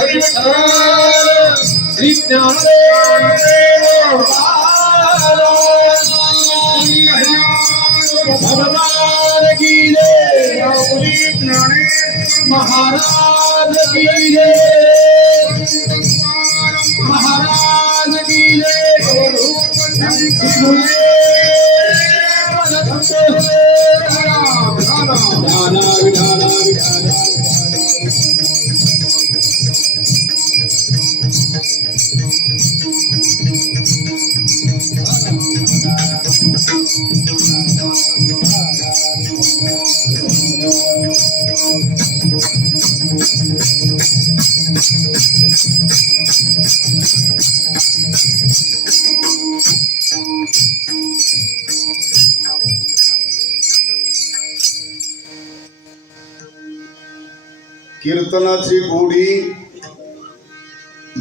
विठ्ठल श्री ज्ञानदेव भगवान की जय, महाराज की जय, महाराज की जय। कीर्तनाची गोडी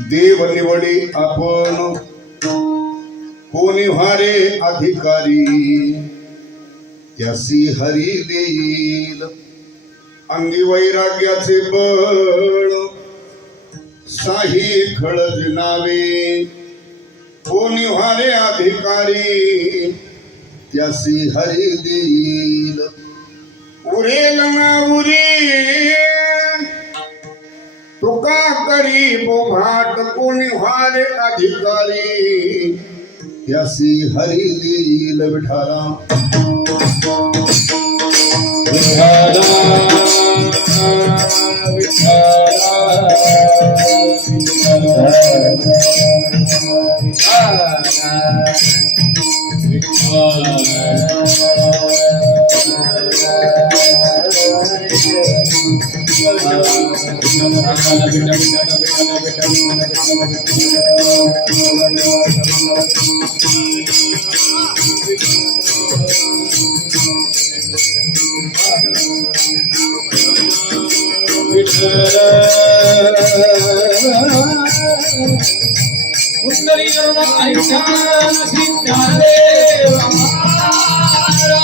देव निवडी आपण कोणी व्हारे अधिकारी त्यासी हरी देईल अंगी वैराग्याचे बळ साही खळज नावे कोणी व्हारे अधिकारी त्यासी हरी देईल उरेल ना उरे तुका करी बोभाट कोणी व्हारे अधिकारी त्यासी हरी देईल विठाला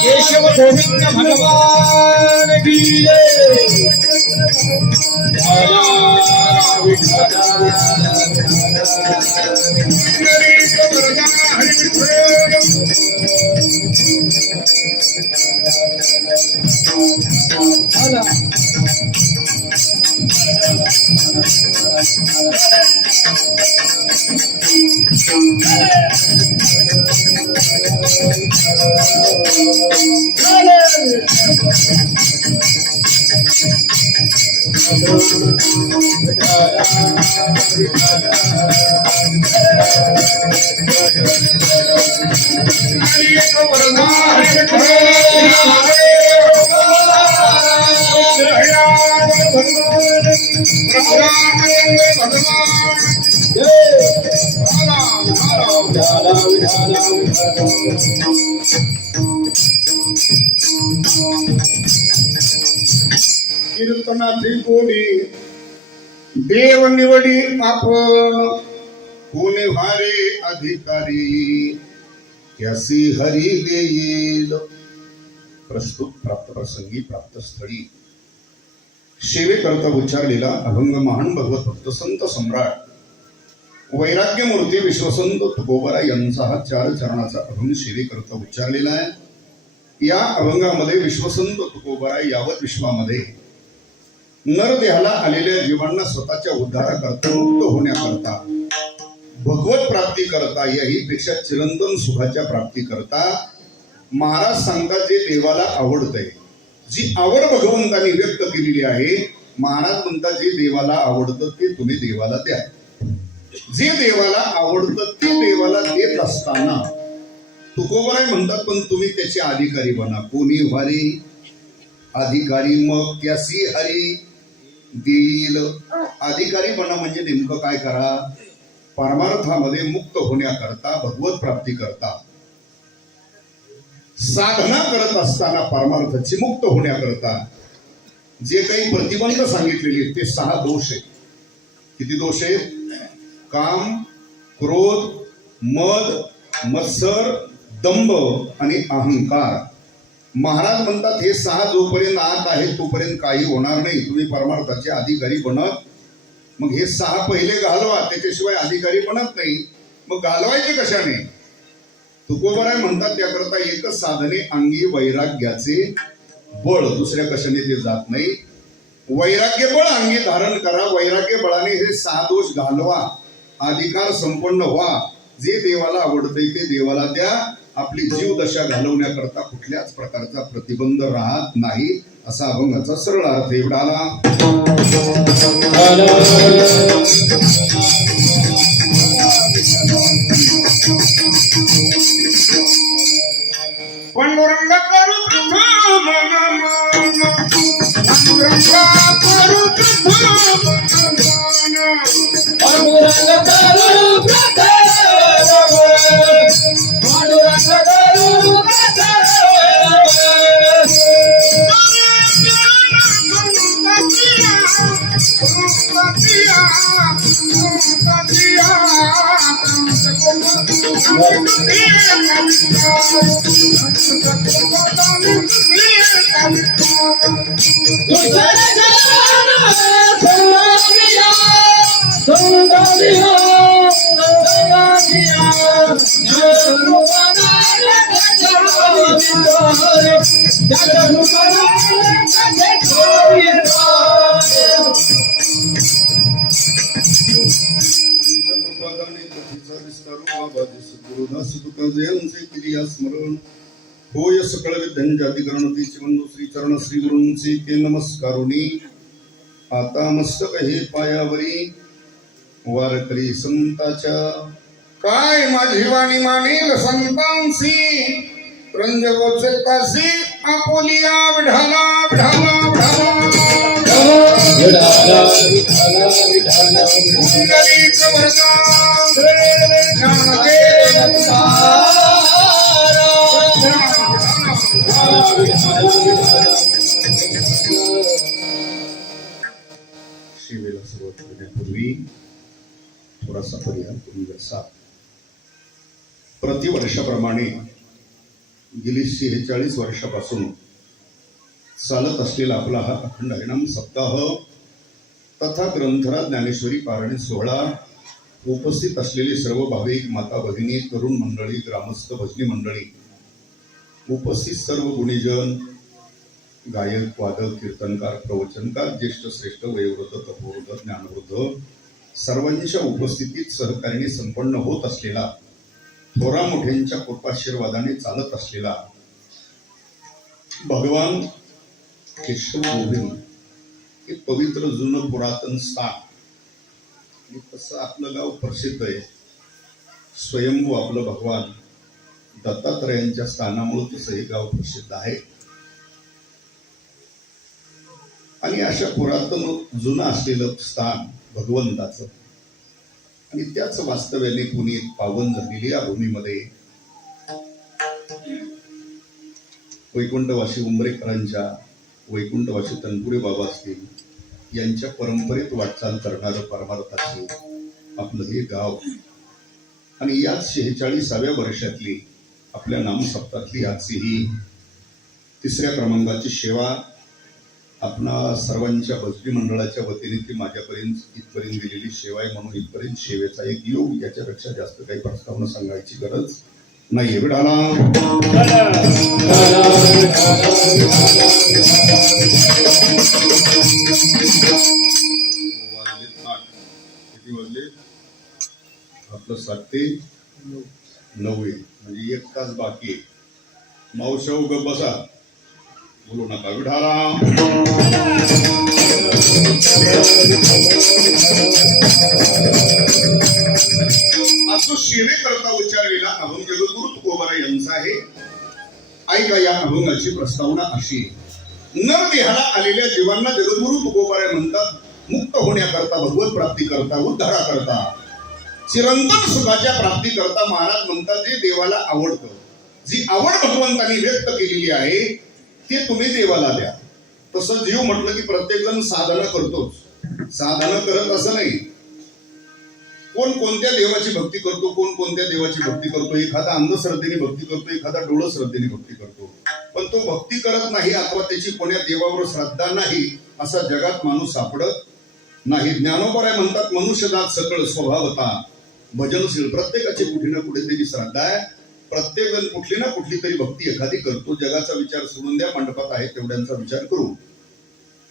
केशव गोविंद भगवान की भगवान कीर्तनाची गोडी देव निवडी आपण कोणी व्हारे अधिकारी त्यासी हरी देईल. प्रस्तुत प्राप्त प्रसंगी प्राप्त स्थळी सेवेकरता उच्चारलेला अभंग महान भगवत भक्त संत सम्राट वैराग्य मूर्ती विश्वसंत तुकोबरा यांचा हा 4 चरणाचा अभंग सेवेकरता उच्चारलेला आहे. या अभंगामध्ये विश्वसंत तुकोबरा यावत विश्वामध्ये नरदेहाला आलेल्या जीवांना स्वतःच्या उद्धाराकरता मुक्त होण्याकरता भगवत प्राप्ती करता याही पेक्षा चिरंतन सुखाच्या प्राप्ती करता महाराज सांगतात जे देवाला आवडतंय, जी आवड भगवंतांनी व्यक्त केलेली आहे. महाराज म्हणतात जे देवाला आवडतं ते तुम्ही देवाला द्या. जे देवाला आवडतं ते देवाला देत असताना तुकोबराय म्हणतात पण तुम्ही त्याचे अधिकारी बना. कोणी व्हारी अधिकारी मग त्यासी हरी देईल. अधिकारी बना म्हणजे नेमकं काय करा, परमार्थामध्ये मुक्त होण्याकरता भगवत प्राप्ती करता साधना करत असताना परमार्थाची मुक्त होण्याकरता जे काही प्रतिबंध सांगितलेले ते 6 दोष आहेत. किती दोष आहेत? काम, क्रोध, मद, मत्सर, दंभ आणि अहंकार. महाराज म्हणतात हे 6 जोपर्यंत आत आहे तोपर्यंत काही होणार नाही. तुम्ही परमार्थाचे अधिकारी बनत. मग हे 6 पहिले घालवा, त्याच्याशिवाय अधिकारी बनत नाही. मग घालवायचे कशाने? तुकोबराय म्हणतात त्याकरता एकच साधने अंगी वैराग्याचे बळ, दुसऱ्या कशाने ते जात नाही. वैराग्य बळ अंगी धारण करा. वैराग्य बळाने हे 6 दोष घालवा, अधिकार संपन्न व्हा. जे देवाला आवडते ते देवाला द्या. आपली जीव दशा घालवण्याकरता कुठल्याच प्रकारचा प्रतिबंध राहत नाही, असा अभंगाचा सरळ अर्थ एवढा आला. पांडुरंग करू स्मरण होय सकळ विद्यांजाधिकरण ते चिवंदू श्री चरण श्री गुरूंचे ते नमस्कारुनी. आता मस्तक हे पायावरी वारकरी संताच्या. काय माझी वाणी मानेल संतांसी रंजगोचे काशी आपोलिया विढाला विढाला शिवेला सुरुवात करण्यापूर्वी थोडासा पर्याय तुम्ही जसा प्रतिवर्षाप्रमाणे गेली 46 वर्षापासून चालत असलेला आपला हा अखंड हरिनाम सप्ताह तथा ग्रंथराज ज्ञानेश्वरी पारायण सोहळा उपस्थित असलेले सर्व भाविक माता भगिनी तरुण मंडळी ग्रामस्थ भजनी मंडळी उपस्थित सर्व गुणीजन गायक वादक कीर्तनकार प्रवचनकार ज्येष्ठ श्रेष्ठ वयोवृद्ध तपोवृद्ध ज्ञानवृद्ध सर्वांच्या उपस्थितीत सहकार्याने संपन्न होत असलेला थोरा मोठ्यांच्या कृपाशीर्वादाने चालत असलेला भगवान केशव गोविंद हे पवित्र जुनं पुरातन स्थान. तसं आपलं गाव प्रसिद्ध आहे. स्वयंभू आपलं भगवान दत्तात्रयांच्या स्थानामुळे तसं हे गाव प्रसिद्ध आहे. आणि अशा पुरातन जुनं असलेलं स्थान भगवंताचं आणि त्याच वास्तव्याने पुनीत पावन झालेली या भूमीमध्ये वैकुंठवासी उंबरेकरांच्या, वैकुंठवासी तनपुरे बाबा असतील यांच्या परंपरेत वाटचाल करणारं परमार्थाचे आपलं हे गाव आणि याच 46व्या वर्षातली आपल्या नामसप्तातली आजची ही 3ऱ्या क्रमांकाची सेवा आपणा सर्वांच्या भजनी मंडळाच्या वतीने ती माझ्यापर्यंत इथपर्यंत गेलेली सेवा आहे म्हणून इथपर्यंत सेवेचा एक योग, याच्यापेक्षा जास्त काही प्रस्तावना सांगायची गरज नाहीये. विठाला किती वाजले? आपलं 7 ते 9 म्हणजे 1 तास बाकी आहे. मावशा उग बसा, बोलू नका. विठाला असो सेवेकरता उच्चारलेला अभंग जगद्गुरु तुकोबाराय यांचा आहे. ऐका या अभंगाची प्रस्तावना अशी: नर देहाला आलेल्या जीवांना जगद्गुरु तुकोबाराय म्हणतात मुक्त होण्याकरता, भगवत प्राप्ती करता, उद्धारा करता, चिरंतन सुखाच्या प्राप्ती करता. महाराज म्हणतात जे देवाला आवडतं, जी आवड भगवंतांनी व्यक्त केलेली आहे ते तुम्ही देवाला द्या. तसं जीव म्हटलं की प्रत्येक जण साधना करतोच. साधना करत असं नाही. कोण कोणत्या देवाची भक्ती करतो, कोण कोणत्या देवाची भक्ती करतो. एखादा अंधश्रद्धेने भक्ती करतो, एखादा डोळ श्रद्धेने भक्ती करतो. पण तो भक्ती करत नाही अथवा त्याची कोण्या देवावर श्रद्धा नाही असा जगात माणूस सापडत नाही. ज्ञानोबराय म्हणतात मनुष्यजात सकळ स्वभावता भजनशील. प्रत्येकाची कुठे ना कुठे त्याची श्रद्धा आहे. प्रत्येक जण कुठली ना कुठली तरी भक्ती एखादी करतो. जगाचा विचार सोडून द्या, मंडपात आहे तेवढ्यांचा विचार करू.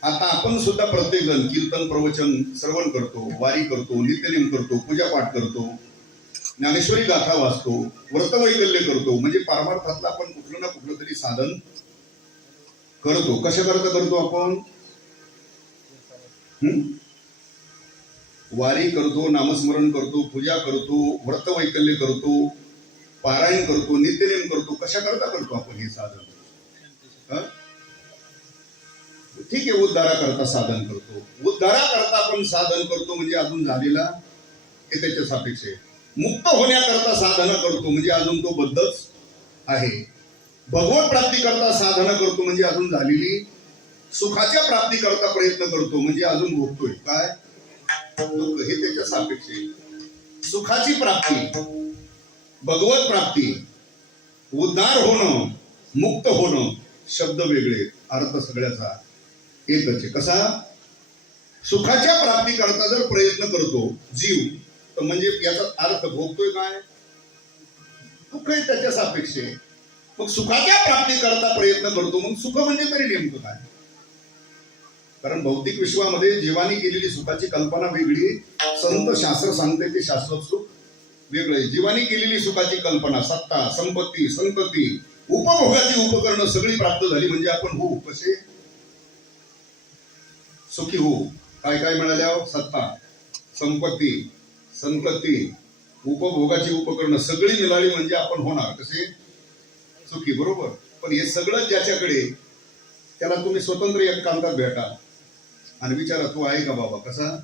आता आपण सुद्धा प्रत्येक जण कीर्तन प्रवचन श्रवण करतो, वारी करतो, नित्यनेम करतो, पूजापाठ करतो, ज्ञानेश्वरी गाथा वाचतो, व्रतवैकल्य करतो. म्हणजे परमार्थातलं आपण कुठलं ना कुठलं तरी साधन करतो. कशा करता करतो आपण? वारी करतो, नामस्मरण करतो, पूजा करतो, व्रतवैकल्य करतो, पारायण करतो, नित्यनेम करतो. कशा करता करतो आपण हे साधन? ठीक आहे, उद्धारा करता साधन करतो. उद्धारा करता आपण साधन करतो म्हणजे अजून झालेला हे त्याच्या सापेक्ष आहे. मुक्त होण्याकरता साधना करतो म्हणजे अजून तो बद्धच आहे. भगवत प्राप्ती करता साधना करतो म्हणजे अजून झालेली. सुखाच्या प्राप्ती करता प्रयत्न करतो म्हणजे अजून भोगतोय काय? दुःख. हे त्याच्या सापेक्ष आहे. सुखाची प्राप्ती, भगवत प्राप्ती, उद्धार होणं, मुक्त होणं शब्द वेगळे, अर्थ सगळ्याचा एकच आहे. कसा? सुखाच्या प्राप्ती करता जर प्रयत्न करतो जीव तर म्हणजे याचा अर्थ भोगतोय काय? दुःख आहे त्याच्या सापेक्ष. मग सुखाच्या प्राप्ती करता प्रयत्न करतो, मग सुख म्हणजे तरी नेमकं काय? कारण भौतिक विश्वामध्ये जीवानी केलेली सुखाची कल्पना वेगळी, संत शास्त्र सांगते ते शाश्वत सुख वेगळं आहे. जीवानी केलेली सुखाची कल्पना सत्ता, संपत्ती, संतती, उपभोगाची उपकरणं सगळी प्राप्त झाली म्हणजे आपण होऊ कसे? सुखी होऊ. काय काय मिळाल्या? सत्ता, संपत्ती, संतती, उपभोगाची उपकरणं सगळी मिळाली म्हणजे आपण होणार कसे? सुखी. बरोबर. पण हे सगळं ज्याच्याकडे, त्याला तुम्ही स्वतंत्र एकांतात भेटा आणि विचारा तू आहे का बाबा कसा?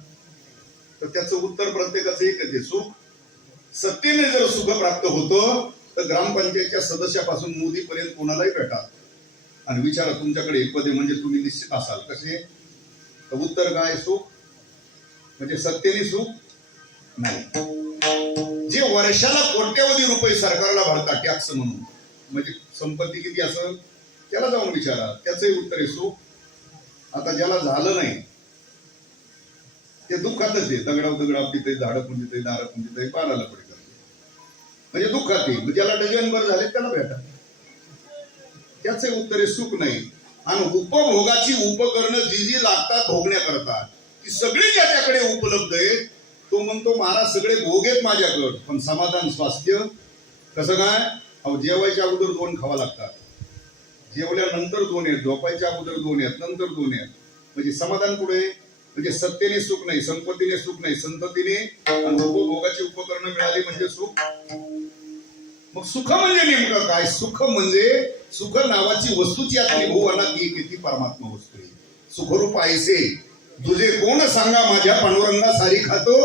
तर त्याचं उत्तर प्रत्येकाचं एकच आहे, सुख. सत्तेने जर सुख प्राप्त होतं तर ग्रामपंचायतच्या सदस्यापासून मोदीपर्यंत कोणालाही भेटा आणि विचारा तुमच्याकडे एक पदे म्हणजे तुम्ही निश्चित असाल कसे? तर उत्तर काय? सुख. म्हणजे सत्तेने सुख नाही. जे वर्षाला कोट्यवधी रुपये सरकारला भरतात टॅक्स म्हणून, म्हणजे संपत्ती किती असेल त्याला जाऊन विचारा, त्याचंही उत्तर आहे सुख. आता ज्याला झालं नाही ते दुःखातच आहे. दगडाव दगड आपली झाडं पुंजित, दारं पुंजित, पाराला पडे म्हणजे दुःखात आहे. ज्याला डझनभर झाले त्याला भेटा, त्याचे उत्तर आहे सुख नाही. आणि उपभोगाची उपकरणं जी जी लागतात भोगण्याकरता ती सगळी ज्याच्याकडे उपलब्ध आहे तो म्हणतो महाराज सगळे भोग आहेत माझ्याकडं, पण समाधान स्वास्थ्य कसं काय? अहो जेवायच्या अगोदर 2 खावा लागतात, जेवल्यानंतर 2 आहेत, झोपायच्या अगोदर 2 आहेत, नंतर 2 आहेत. म्हणजे समाधान कुठे? म्हणजे सत्तेने सुख नाही, संपत्तीने सुख नाही, संततीने आणि उपभोगाची उपकरणं मिळाली म्हणजे सुख. मग सुख म्हणजे नेमकं काय? सुख म्हणजे सुख नावाची वस्तूची आतली भुवना ती किती परमात्मा वस्तू आहे. सुखरूप ऐसे तुझे कोण सांगा माझ्या पांडुरंगा सारी खातो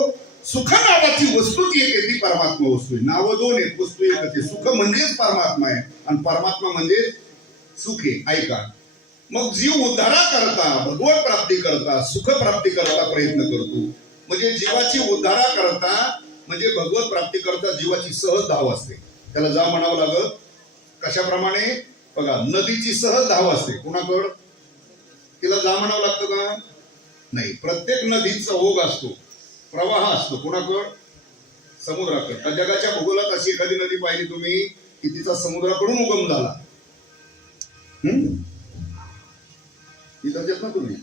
सुख नावाची वस्तू जी येते ती परमात्मा वस्तू आहे. नावं दोन आहेत, वस्तू एकच आहे. सुख म्हणजेच परमात्मा आहे आणि परमात्मा म्हणजे सुख आहे. ऐका, मग जीव उद्धारा करता, भगवत प्राप्ती करता, सुख प्राप्ती करता प्रयत्न करतो. म्हणजे जीवाची उद्धारा करता म्हणजे भगवत प्राप्ती करता जीवाची सहज धाव असते. त्याला जा म्हणावं लागत. कशाप्रमाणे? बघा, नदीची सहज धाव असते. कुणाकड? तिला जा म्हणावं लागतं का? नाही. प्रत्येक नदीचा ओघ असतो, प्रवाह असतो. कुणाकड? समुद्राकडे. जगाच्या भूगोलात अशी एखादी नदी पाहिली तुम्ही की तिचा समुद्राकडून उगम झाला? ना तुम्ही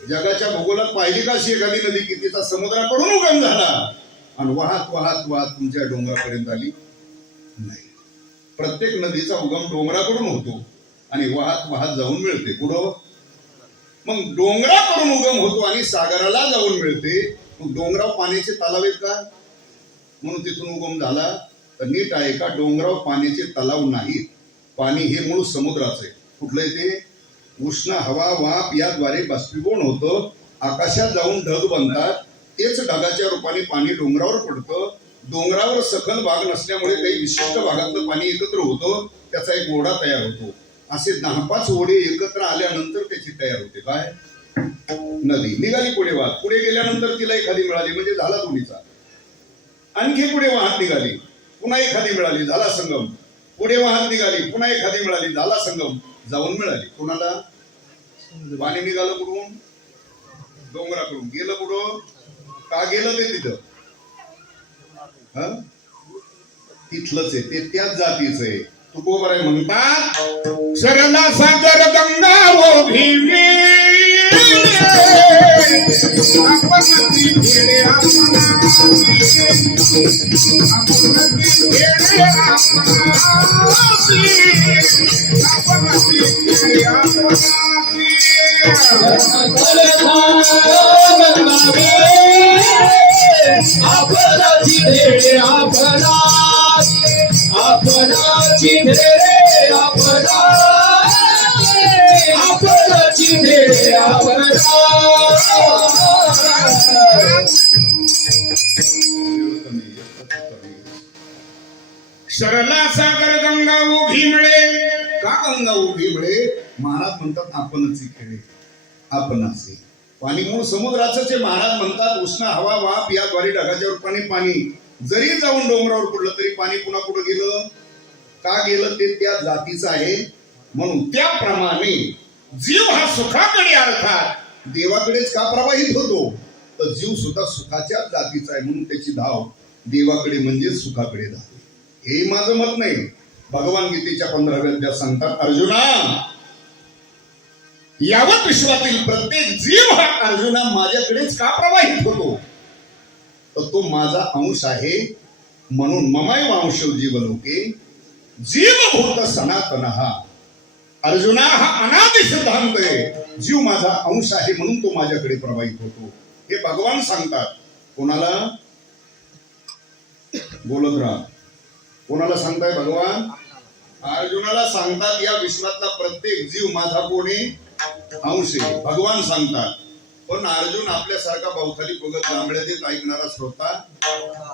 जगाच्या भूगोलात पाहिली का अशी एखादी नदी की तिचा समुद्राकडून उगम झाला आणि वाहत वाहत वाहत तुमच्या डोंगरापर्यंत आली? नाही. प्रत्येक नदीचा उगम डोंगराकडून होतो आणि वाहत वाहत जाऊन मिळते पुढं. मग डोंगराकडून उगम होतो आणि सागराला जाऊन मिळते. मग डोंगराव पाण्याचे तलाव आहेत का म्हणून तिथून उगम झाला? तर नीट आहे का? डोंगराव पाण्याचे तलाव नाहीत. पाणी हे मूळ समुद्राचं आहे. कुठलं आहे ते? उष्ण हवा वाफ याद्वारे बाष्पीभवन होतं, आकाशात जाऊन ढग बनतात. तेच ढगाच्या रूपाने पाणी डोंगरावर पडतं. डोंगरावर सखल भाग नसल्यामुळे काही विशिष्ट भागातलं पाणी एकत्र होतं, त्याचा एक ओढा तयार होतो. असे 10-5 ओढे एकत्र आल्यानंतर त्याची तयार होते काय? नदी. निघाली पुढे वाहत. पुढे गेल्यानंतर तिला एखादी मिळाली म्हणजे झाला दोन्हीचा. आणखी पुढे वाहत निघाली, पुन्हा एखादी मिळाली, झाला संगम. पुढे वाहत निघाली, पुन्हा एखादी मिळाली, झाला संगम. जाऊन मिळाली कोणाला? पाणी निघालं कुठून? डोंगराकडून. गेलं कुठं? का गेलं ते तिथं? तिथलंच आहे ते, त्याच जातीच आहे. तुकोबर आहे म्हणतात, सरला सागर गंगा वो भीमे सरला सागर गंगा उभी मिळे. का गंगा उभी मिळे? महाराज म्हणतात आपणच खेळे, आपणाचे. पाणी मूळ समुद्राचं महाराज म्हणतात उष्ण हवा वाफ याद्वारे ढगाच्या रूपाने पाणी जरी जाऊन डोंगरावर पडलं तरी पाणी पुन्हा कुठं गेलं? का गेलं? ते त्या जातीचं आहे. म्हणून त्याप्रमाणे जीव हा सुखाकडे अर्थात देवाकडेच का प्रवाहित होतो? तर जीव सुद्धा सुखाच्या जातीचा आहे म्हणून त्याची धाव देवाकडे म्हणजे सुखाकडे धाव. हे माझं मत नाही. भगवान गीतेच्या 15व्या अध्यायात सांगतात, अर्जुना, यावत विश्वातील प्रत्येक जीव हा अर्जुना माझ्याकडेच का प्रवाहित होतो? तर तो माझा अंश आहे. म्हणून ममाय वांश जीवलोके जीवभूत सनातन. हा अर्जुना हा अनादि सिद्धांत आहे. जीव माझा अंश आहे म्हणून तो माझ्याकडे प्रवाहित होतो. हे भगवान सांगतात. कोणाला? बोलत राहा. कोणाला सांगताय? भगवान अर्जुनाला सांगतात, या विश्वातला प्रत्येक जीव माझा कोणी अंश आहे. भगवान सांगतात. पण अर्जुन आपल्यासारखा भाऊखाली बघत जांभळ्या देत ऐकणारा श्रोता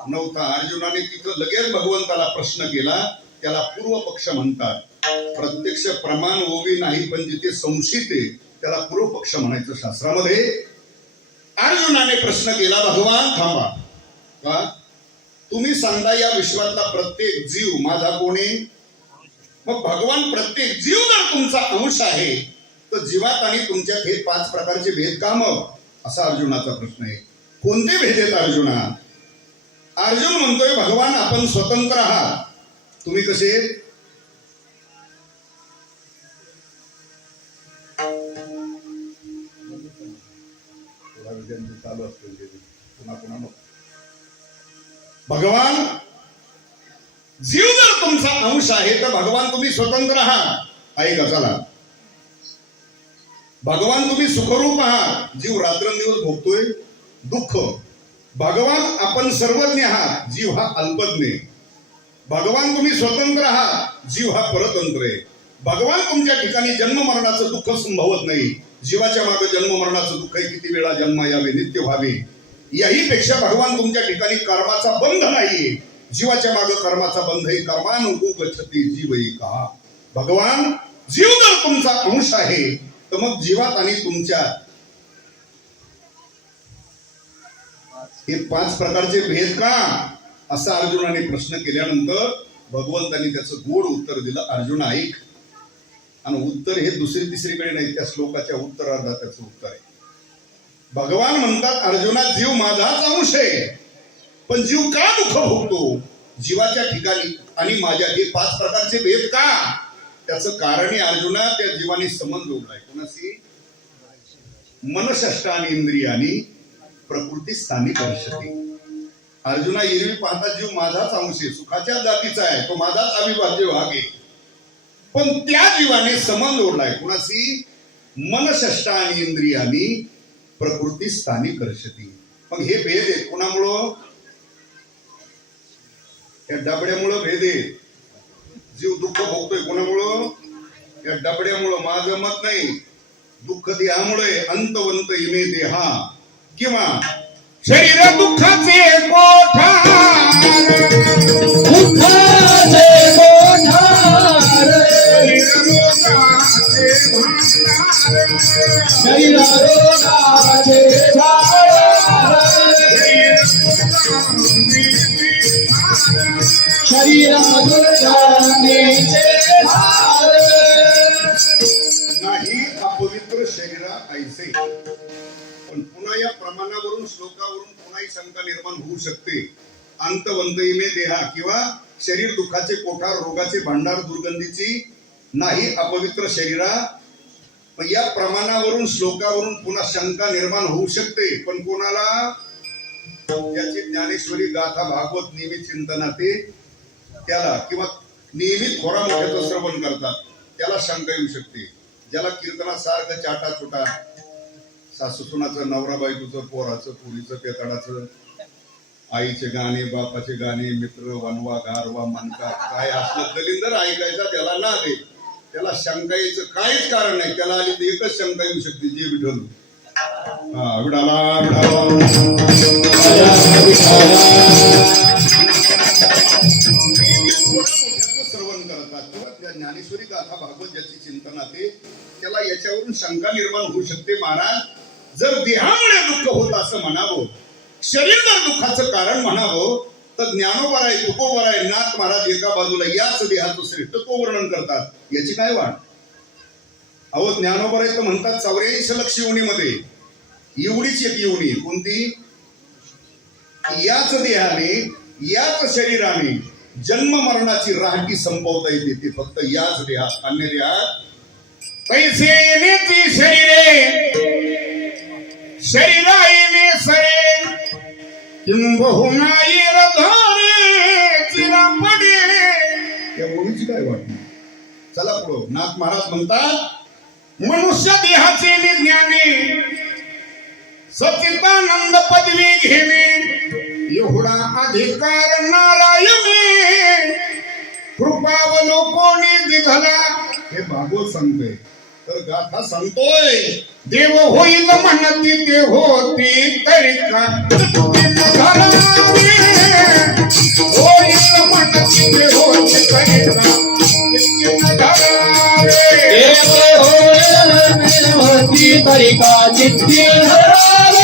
नव्हता. अर्जुनाने तिथं लगेच भगवंताला प्रश्न केला. त्याला पूर्व पक्ष म्हणतात. प्रत्यक्ष प्रमाण ओवी नाही, पण जिथे संशयित आहे त्याला पूर्व पक्ष म्हणायचं शास्त्रामध्ये. अर्जुनाने प्रश्न केला, भगवान थांबा, का तुम्ही सांगता या विश्वातला प्रत्येक जीव माझा कोणी? मग भगवान प्रत्येक जीव जर तुमचा अंश आहे तर जीवात आणि तुमच्यात हे 5 प्रकारचे भेद का मग? असा अर्जुनाचा प्रश्न आहे. कोणते भेद आहेत अर्जुना? अर्जुन म्हणतोय, भगवान आपण स्वतंत्र आहात. तुम्ही कसे? चालू असतो भगवान जीव जर तुमचा अंश आहे तर भगवान तुम्ही स्वतंत्र आहात. ऐका चला, भगवान तुम्ही सुखरूप आहात. जीव रात्रंदिवस भोगतोय दुःख. भगवान आपण सर्वज्ञ आहात. जीव हा अल्पज्ञ. भगवान तुम्ही स्वतंत्र आहात. जीव हा परतंत्र आहे. भगवान तुमच्या ठिकाणी जन्म मरणाचं दुःख संभवत नाही. जीवाच्या मागे जन्म मरणाचं दुःख आहे. किती वेळा जन्म यावे, नित्य व्हावे. याहीपेक्षा भगवान तुमच्या ठिकाणी कर्माचा बंध नाहीये. जीवाच्या मागे कर्माचा बंध आहे. कर्मानुगो गच्छति जीव एका. भगवान जीव जर तुमचा अंश आहे तर मग जीवात आणि तुमच्यात हे 5 प्रकारचे भेद का, असा अर्जुनाने प्रश्न केल्यानंतर भगवंतांनी त्याचं गोड उत्तर दिलं. अर्जुन ऐक. आणि उत्तर हे दुसरी तिसरीकडे नाही, त्या श्लोकाच्या उत्तरार्धात त्याचं उत्तर आहे. भगवान म्हणतात अर्जुना जीव माझाच अंश आहे, पण जीव का दुःख भोगतो जीवाच्या ठिकाणी आणि माझ्या हे 5 प्रकारचे भेद का, त्याचं कारण आहे अर्जुना त्या जीवाने संबंध जोडलाय. कोणाशी? मनषष्ठानी इंद्रियानी प्रकृती स्थानी कर्षती. अर्जुना एरवी पाहता जीव माझाच अंश आहे, सुखाच्या जातीचा आहे, तो माझाच अविभाज्य भाग आहे, पण त्या जीवाने संबंध जोडलाय. कोणाशी? मनषष्ठानी इंद्रियानी प्रकृती स्थानी कर्षती. मग हे भेद आहे कोणामुळं? या डबड्यामुळं भेद आहे. जीव दुःख भोगतोय कोणामुळं? या डबड्यामुळं. माझं मत नाही, दुःख देहामुळे. अंतवंत इमे देहा किंवा शरीर दुःखाचे कोठार, दुःखाचे कोठार, शरीर रोगाचे भार, शरीर दुर्गंधीचे भार. नाही अपवित्र शरीरा ऐसे. पण पुन्हा या प्रमाणावरून श्लोकावरून पुन्हाही शंका निर्माण होऊ शकते. अंतवंत इमे देहा किंवा शरीर दुःखाचे कोठार, रोगाचे भांडार, दुर्गंधीची नाही अपवित्र शरीरा. पण या प्रमाणावरून श्लोकावरून पुन्हा शंका निर्माण होऊ शकते. पण कोणाला? ज्याची ज्ञानेश्वरी गाथा भागवत नियमित चिंतनाते त्याला, किंवा नियमित थोरा मोठ्याचं श्रवण करतात त्याला शंका येऊ शकते. ज्याला कीर्तनासारखं चाटा चुटा, सासू सुनाचं, नवरा बायकोचं, पोराचं, पुरीचं, पेताडाचं, आईचे गाणे, बापाचे गाणे, मित्र, वनवा, गारवा, मनका, काय असलं दलिंदर ऐकायचा त्याला ना दे. त्याला शंका यायचं काहीच कारण नाही. त्याला आली तर एकच शंका येऊ शकते, जे विठ्ठल. विठाला श्रवण करतात किंवा त्या ज्ञानेश्वरी गाथा भागवत ज्याची चिंतनाते त्याला याच्यावरून शंका निर्माण होऊ शकते. महाराज, जर देहामुळे दुःख होत असं म्हणावं, शरीर जर दुःखाचं कारण म्हणावं, तर ज्ञानोबराय, तुकोबराय, नाथ महाराज एका बाजूला याच देहाचं श्रेष्ठत्व वर्णन करतात. याची काय वाट? अहो ज्ञानोबराय तर म्हणतात 84 लक्ष योनीमध्ये एवढीच एक योनी. कोणती? याच देहाने, याच शरीराने जन्म मरणाची राहटी संपवता येते. ते फक्त याच देहात. अन्य देहात पैसे येण्याची शरीरे, शरीरा येणे सरे, किंबहुना येरधारे चिरापडे. या मुलीची काय वाटली? चला पुढं. नाथ महाराज म्हणतात मनुष्य देहाचे निज्ञाने सच्चिदानंद पदवी घेणे, एवढा अधिकार नारायणे कृपावलोकोनी दिघला. हे भागवत सांगतोय. तर गाथा सांगतोय देव होईल म्हणती ते होती तरी का, होईल म्हणती ते होती तरी का, होती तरिका चित्ती धरावे,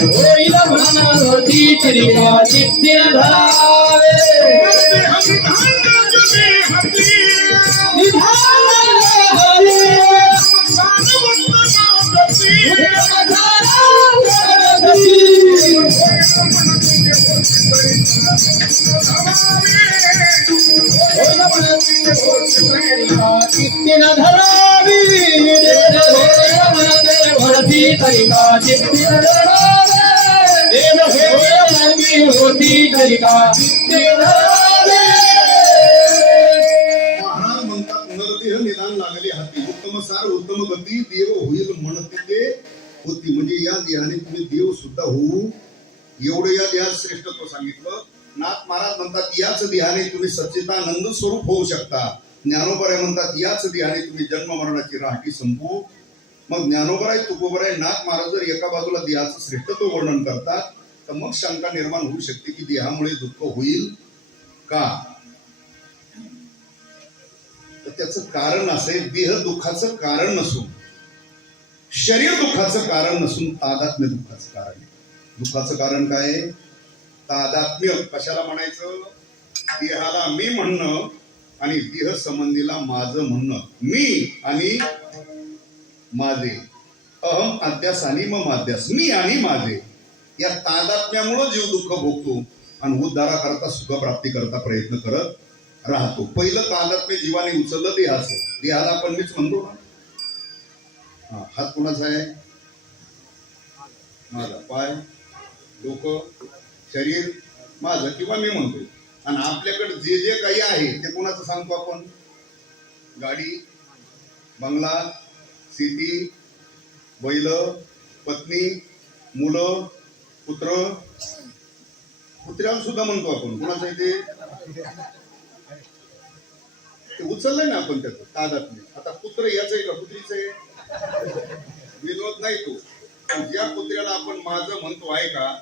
होईल म्हणत होती तरिका चित्ती धरावे. चित्तीन धरावी, भरती तरिका चित्तीन धरावे, होती तरिका चित्तीन धरावे. महाराज म्हणतात नरदेह निदान लागले हाती, उत्तम सार उत्तम गती देव होईल म्हणते ते होती. म्हणजे या देहाने तुम्ही देव सुद्धा होऊ एवढं या देहात श्रेष्ठत्व सांगितलं. नाथ महाराज म्हणतात याच देहाने तुम्ही सच्चिदानंद स्वरूप होऊ शकता. ज्ञानोबराय म्हणतात याच देहाने तुम्ही जन्म मरणाची राहटी संपू मग ज्ञानोबर आहे तुकोबर आहे नाथ महाराज जर एका बाजूला देहाचं श्रेष्ठत्व वर्णन करतात तर मग शंका निर्माण होऊ शकते की देहामुळे दुःख होईल का. तर त्याचं कारण असेल देह दुःखाचं कारण नसून शरीर दुःखाचं कारण नसून तादात्म्य दुःखाचं कारण आहे. दुःखाचं कारण काय आहे? तादात्म्य. कशाला म्हणायचं? देहाला मी म्हणणं आणि देह संबंधीला माझं म्हणणं. मी आणि माझे, अहम अध्यास आणि मम अध्यास, मी आणि माझे, या तादात्म्यामुळे जीव दुःख भोगतो आणि उद्धाराकरता सुखप्राप्ती करता प्रयत्न करत राहतो. पहिलं तादात्म्य जीवाने उचललं देहाचं. देहाला आपण मीच म्हणतो ना. हात कोणाचा आहे? माझा. पाय, डोकं, शरीर माझं किंवा मी म्हणतो. आणि आपल्याकडे जे जे काही आहे ते कोणाचं सांगतो आपण? गाडी, बंगला, शेती, बैल, पत्नी, मुलं, पुत्र, कुत्र्याला सुद्धा म्हणतो आपण. कोणाचं आहे ते? उचललंय ना आपण त्याचं तादात्म्य. आता कुत्र याचं आहे का कुत्रीचं आहे? विनोद नाही तो. ज्या कुत्र्याला आपण माझं म्हणतो आहे का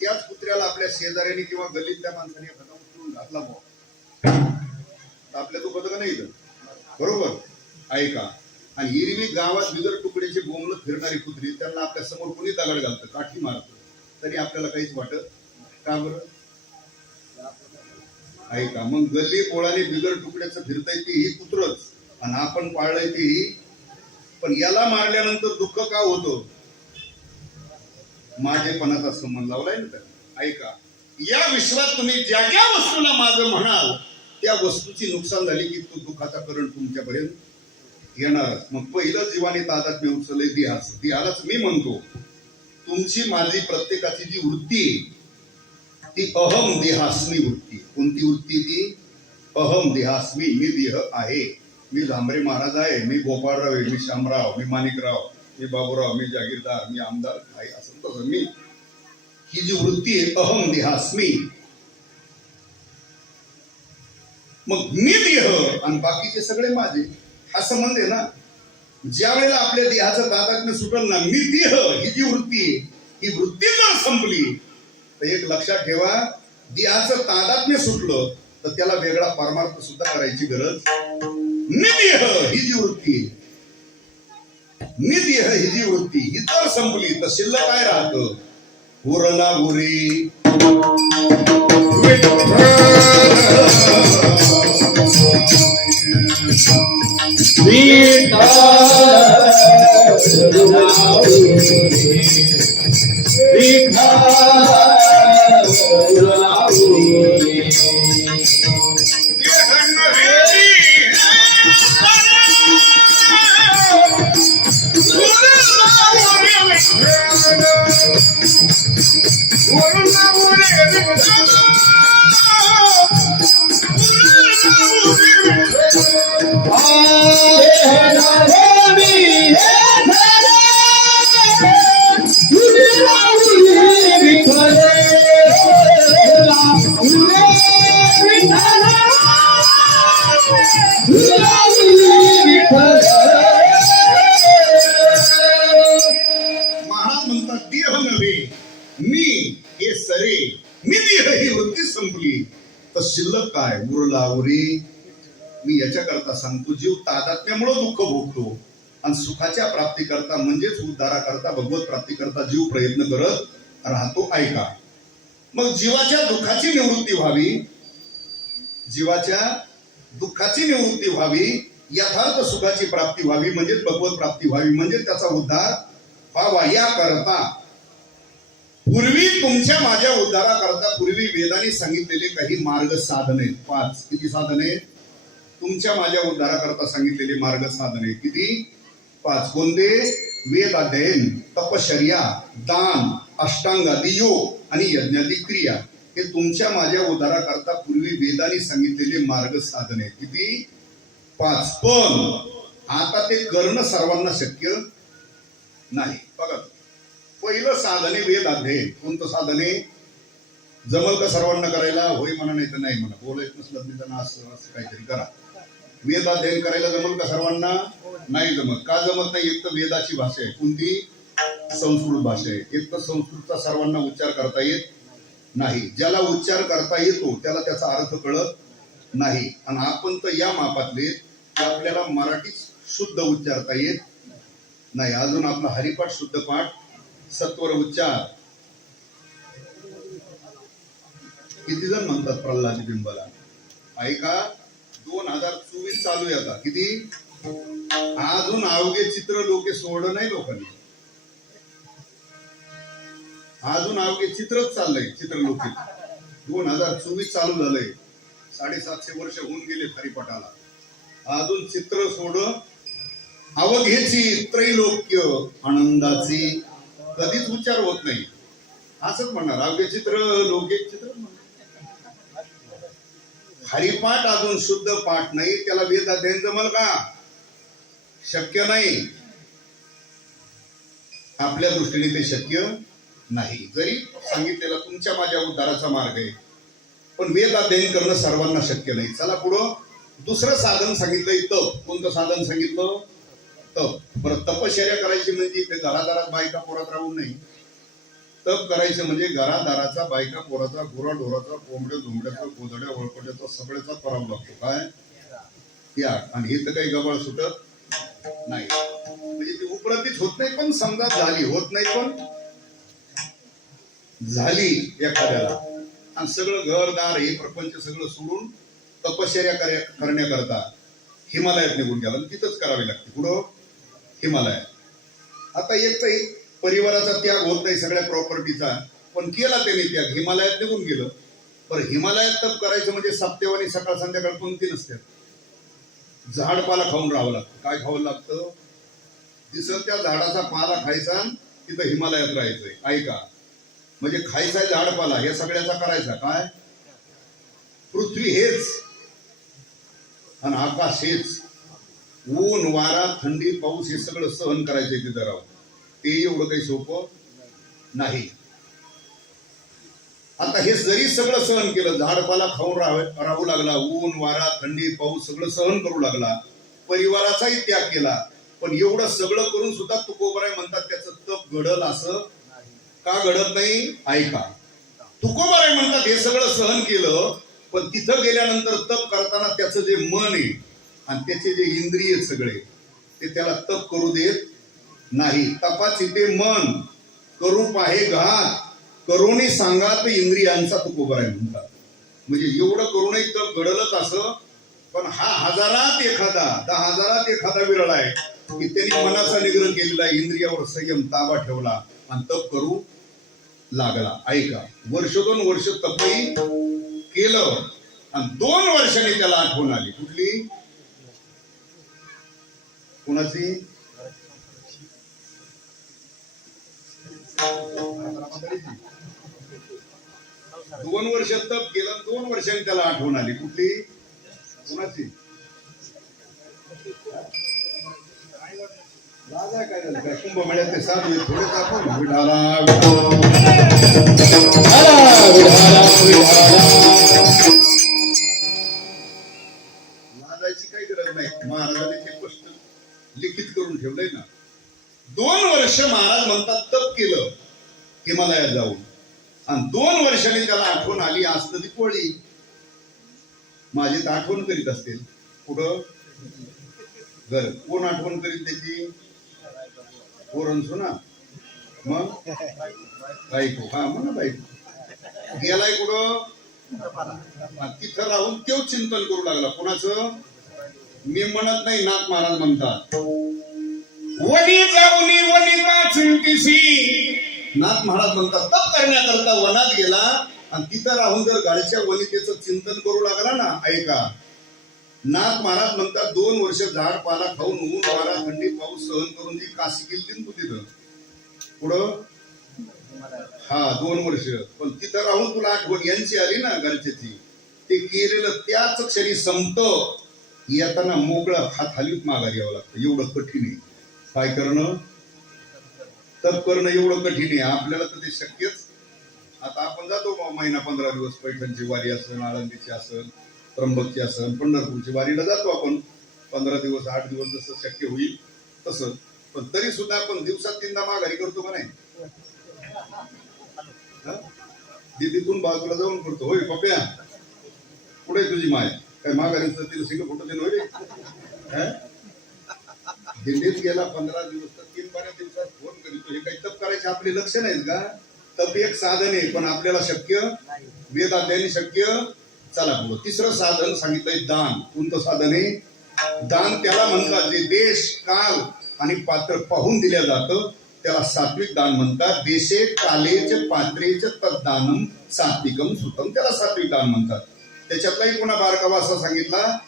त्याच कुत्र्याला आपल्या शेजाऱ्याने किंवा गल्लीतल्या माणसाने उचलून घातला आपल्या तो बदल नाही इथं. बरोबर आहे का? आणि एरवी गावात बिगर तुकड्याचे बोंबलत फिरणारी कुत्री त्यांना आपल्या समोर कोणी दगड घालतं, काठी मारतं, तरी आपल्याला काहीच वाटत का बरं? आहे का? मग गल्ली बोळाने बिगर तुकड्याचं फिरताय ते ही कुत्रच आणि आपण पाळलंय ते ही. पण याला मारल्यानंतर दुःख का होतं? माझेपणाचा संबंध लावलाय ना त्याला. ऐका, या विश्वात तुम्ही ज्या ज्या वस्तूला माझं म्हणाल त्या वस्तूची नुकसान झाली की तो दुःखाचा करण तुमच्यापर्यंत येणारच. मग पहिलं जीवाने तादात्म्य उचलले देहाचं. देहालाच मी म्हणतो. तुमची माझी प्रत्येकाची जी वृत्ती आहे ती अहम देहास्मी वृत्ती. कोणती वृत्ती? ती अहम देहास्मी. मी देह आहे. मी झांबरे महाराज आहे, मी गोपाळराव आहे, मी शामराव, मी माणिकराव, मी बाबूराव, मी जागीरदार, मी आमदार आहे, असं तसं मी. ही जी वृत्ती आहे अहम देहास्मी. मग मी देह आणि बाकीचे सगळे माझे असं म्हणते ना. ज्या वेळेला आपल्या देहाचं तादात्म्य सुटल ना, मी देह ही जी वृत्ती आहे ही वृत्ती जर संपली तर एक लक्षात ठेवा, देहाचं तादात्म्य सुटलं तर त्याला वेगळा परमार्थ सुद्धा करायची गरज. मी देह ही जी वृत्ती आहे, मी देह ही जी वृत्ती ही जर संपली तर शिल्लक काय राहतं? उरला उरी महाराज म्हणतात देह नव्हे मी हे सरे. मी देह ही वृत्ती संपली तर शिल्लक काय? उरला उरी. मी याच्याकरता सांगतो, जीव तादात्म्यामुळे दुःख भोगतो आणि सुखाच्या प्राप्ती करता म्हणजेच उद्धाराकरता भगवत प्राप्ती करता जीव प्रयत्न करत राहतो. ऐका, मग जीवाच्या दुःखाची निवृत्ती व्हावी, जीवाच्या दुःखाची निवृत्ती व्हावी, यथार्थ सुखाची प्राप्ती व्हावी, म्हणजेच भगवत प्राप्ती व्हावी, म्हणजे त्याचा उद्धार व्हावा. याकरता पूर्वी तुमच्या माझ्या उद्धाराकरता पूर्वी वेदांनी सांगितलेले काही मार्ग साधने 5. किती साधने? तुमच्या माझ्या उद्धाराकरता सांगितलेले मार्ग साधने किती? 5. कोणते? वेद अध्ययन, तपश्चर्या, दान, अष्टांगादी योग आणि यज्ञादी क्रिया. हे तुमच्या माझ्या उद्धाराकरता पूर्वी वेदांनी सांगितलेले मार्ग साधने किती? 5. पण आता ते करणं सर्वांना शक्य नाही. बघा, पहिलं साधने वेद अध्ययन. कोणतं साधने? जमल का सर्वांना करायला? होय म्हणा, नाही तर नाही म्हणा. बोलायचं नसलं त्यांना असं असं काहीतरी करा. वेद अध्ययन करायला जमल का सर्वांना? नाही जमत. का जमत नाही? एक तर वेदाची भाषा आहे कोणती? संस्कृत भाषा आहे. एक तर संस्कृतचा सर्वांना उच्चार करता येत नाही. ज्याला उच्चार करता येतो त्याला त्याचा अर्थ कळत नाही. आणि आपण तर या मापातले की आपल्याला मराठी शुद्ध उच्चारता येत नाही. अजून आपला हरिपाठ शुद्ध पाठ, सत्वर उच्चार. किती जण म्हणतात प्रल्हाद बिंबाला? ऐका, 2024 चालू आहे आता. किती? अजून अवघे चित्र लोके सोडलं नाही लोकांनी. अजून अवघे चित्रच चाललंय. चित्रलोकी 2024 चालू झालंय. 750 वर्ष होऊन गेले हरिपाठाला. अजून चित्र सोड अवघेची त्रैलोक्य आनंदाची कधीच उच्चार होत नाही. असंच म्हणणार अवघे चित्र लोके चित्र. हरिपाठ अजून शुद्ध पाठ नाही, त्याला वेद अध्ययन जमल का? शक्य नाही. आपल्या दृष्टीने ते शक्य नाही. जरी सांगितलेला तुमच्या माझ्या उद्धाराचा मार्ग आहे, पण वेद अध्ययन करणं सर्वांना शक्य नाही. चला पुढं. दुसरं साधन सांगितलंय तप. कोणतं साधन सांगितलं? तप. बरं, तपश्चर्या करायची म्हणजे इथे घरादारात बायका पोरात राहून नाही. तप करायचं म्हणजे घरादाराचा, बायका पोराचा, गुराढोराचा, कोंबड्या झोंबड्याचा, गोधड्या वळपड्याचा सगळ्याचा करावा लागतो. काय? या. आणि हे तर काही गबाळ सुटत नाही. म्हणजे ती उपलब्धीच होत नाही. पण समजा झाली, होत नाही पण झाली एखाद्याला, आणि सगळं घरदार हे प्रपंच सगळं सोडून तपश्चर्या करण्याकरता हिमालयात निघून गेला. तिथंच करावी लागते. पुढं हिमालयात. आता एक तर परिवाराचा त्याग होत नाही, सगळ्या प्रॉपर्टीचा, पण केला त्याने त्याग, हिमालयात निघून गेलं. पण हिमालयात तप करायचं म्हणजे सप्तेवारी सकाळ संध्याकाळ कोणती नसते. झाडपाला खाऊन राहावं लागतं. काय खावं लागतं? दिसल त्या झाडाचा पाला खायचा, तिथं हिमालयात राहायचंय. ऐका, म्हणजे खायचा झाडपाला हे सगळ्याचा करायचा. काय? पृथ्वी हेच आणि आकाश हेच. ऊन वारा थंडी पाऊस हे सगळं सहन करायचंय तिथं राहून. ते एवढं काही सोपं नाही. आता हे जरी सगळं सहन केलं, झाडपाला खाऊन राहू लागला, ऊन वारा थंडी पाऊस सगळं सहन करू लागला, परिवाराचाही त्याग केला, पण एवढं सगळं करून सुद्धा तुकोबाराय म्हणतात त्याचं तप घडल असं का घडत नाही? ऐका, तुकोबाराय म्हणतात हे सगळं सहन केलं, पण तिथं गेल्यानंतर तप करताना त्याचं जे मन आहे आणि त्याचे जे इंद्रिय सगळे ते त्याला तप करू देत नाही. तपाची ते मन करू पाहे घात, करुणी सांगात इंद्रियांचा तुकोबाराय म्हणतात. म्हणजे एवढं करूनही तप घडलच असं, पण हा हजारात एखादा, 10,000 एखादा विरळ आहे की त्यांनी मनाचा निग्रह केलेला, इंद्रियावर संयम ताबा ठेवला आणि तप करू लागला. ऐका, वर्ष 2 वर्ष तपही केलं आणि 2 वर्षांनी त्याला आठवण आली. कुठली? कुणाची? 2 वर्ष तप केलं, 2 वर्षांनी त्याला आठवण आली. कुठली? कुणाची? राजा काय झालं? काय कुंभमेळ्यात ते साधू थोडे आपण विठाला लाजायची काही गरज नाही. महाराजांनी ते स्पष्ट लिखित करून ठेवलंय ना. 2 वर्ष महाराज म्हणतात तप केलं हिमालयात जाऊन, आणि 2 वर्षांनी त्याला आठवण आली. आज तर दीपावली, माझी तर आठवण करीत असतील. कुठं? घर. कोण आठवण करीत त्याची? पोरण सुना, मग बायको. हा म्हणा बायको. गेलाय कुठं? तिथं राहून तेच चिंतन करू लागला. कोणाचं? मी म्हणत नाही, नाथ महाराज म्हणतात. वनी जाऊनी वनिता चिंतिसी. नाथ महाराज म्हणतात तप करण्याकरता वनात गेला आणि तिथं राहून जर घरच्या वनितेचं चिंतन करू लागला ना. ऐका, नाथ महाराज म्हणतात 2 वर्ष झाड पाला खाऊन ऊन वारा थंडी पाऊस सहन करून जी काशी केली तू तिथं. पुढं? हा 2 वर्ष. पण तिथं राहून तुला आठवण यांची आली ना घरच्याची, ते केलेलं त्याच क्षणी संपत. येताना मोकळं हात हलवीत माघारी यावं लागतं. एवढं कठीण आहे. काय करणं? तप करणं एवढं कठीण आहे. आपल्याला तर ते शक्यच. आता आपण जातो महिना 15 दिवस पैठणची वारी असेल, आळंदीची असेल, त्र्यंबकची असेल, पंढरपूरची वारीला जातो आपण. 15 दिवस 8 दिवस जसं शक्य होईल तसं. पण तरी सुद्धा आपण दिवसात 3दा माघारी करतो का नाही? दिदीतून बाजूला जाऊन करतो. होय पप्या, पुढे तुझी माय काय माघारी तिला सिंग फोटो देणं होईल. दिल्लीत गेला 15 दिवस तर 3-12 दिवसात फोन करीतो. हे काही तप करायचे आपले लक्ष नाहीत का? तप एक साधन आहे, पण आपल्याला शक्य वेदाध्यायाने शक्य. चला पुढं तिसरं साधन सांगितलंय दान. कोणतं साधन आहे? दान त्याला म्हणतात जे देश काल आणि पात्र पाहून दिल्या जातं त्याला सात्विक दान म्हणतात. देशे कालेच पात्रेच तद्दानम सात्विकम सुतम, त्याला सात्विक दान म्हणतात. त्याच्यातलाही पुन्हा बारकावा असा सांगितला,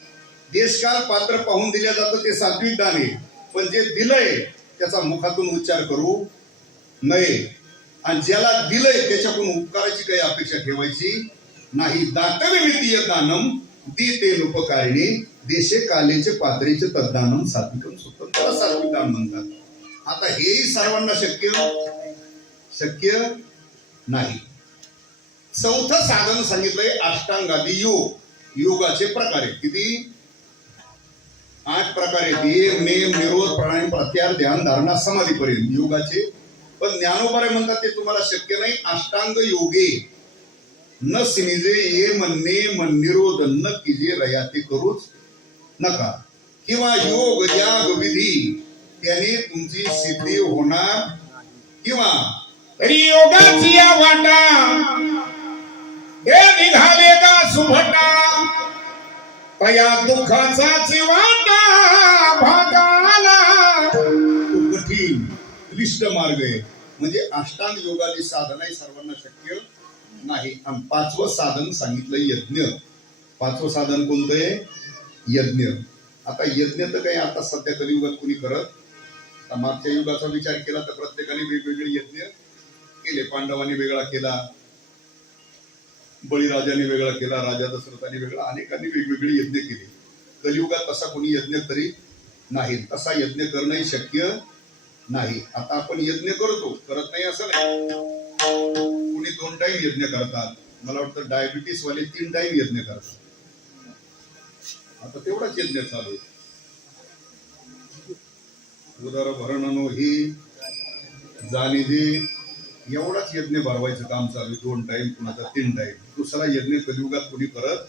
देशकाल पात्र पाहून दिल्या जातं ते सात्विक दान आहे, पण जे दिलंय त्याचा मुखातून उच्चार करू नये आणि ज्याला दिलंय त्याच्याकडून उपकाराची काही अपेक्षा ठेवायची नाही. दातविमितीय दानम देते उपकारिणी देशे कालेचे पात्रेचे तद्दानम सात्विकम सुतम, त्याला सात्विक दान म्हणतात. आता हेही सर्वांना शक्य नाही. चौथं साधन सांगितलंय अष्टांगादी योग. योगाचे प्रकार आहेत किती? 8 प्रकार आहेत. नियम नेम निरोध प्राणायाम प्रत्याहार ध्यान धारणा समाधीपर्यंत योगाचे. पण ज्ञानोबा म्हणतात ते तुम्हाला शक्य नाही. अष्टांग योगे न सिनिजे ये म्हणणे मन निरोध न किजे रया ते करूच नका. किंवा योग याग विधी त्याने तुमची सिद्धी होणार. किंवा योगाची या वाटा हे निघाले का सुभटा तया दुःखाचाच वाटा भागाला. कठीण क्लिष्ट मार्ग आहे. म्हणजे अष्टांग योगाची साधना सर्वांना शक्य नाही. आणि 5वं साधन सांगितलं यज्ञ. 5वं साधन कोणतं आहे? यज्ञ. आता यज्ञ तर काही आता सध्या कलियुगात कुणी करत. मागच्या युगाचा विचार केला तर प्रत्येकाने वेगवेगळे यज्ञ केले. पांडवांनी वेगळा केला, बळीराजाने वेगळा केला, राजा दशरथाने वेगळा, अनेकांनी वेगवेगळे यज्ञ केले. कलियुगात तसा कोणी यज्ञ करीत नाही. तसा यज्ञ करणंही शक्य नाही. आता आपण यज्ञ करत नाही असं नाही. कुणी 2 टाइम यज्ञ करतात. मला वाटतं डायबिटीस वाले 3 टाइम यज्ञ करतात. आता तेवढाच यज्ञ चालू आहे. उदार भरणनो ही जाणी दे एवढाच यज्ञ भरवायचं काम चालू आहे. 2 टाइम कुणाचा 3 टाइम. दुसरा यज्ञ कलियुगात कोणी करत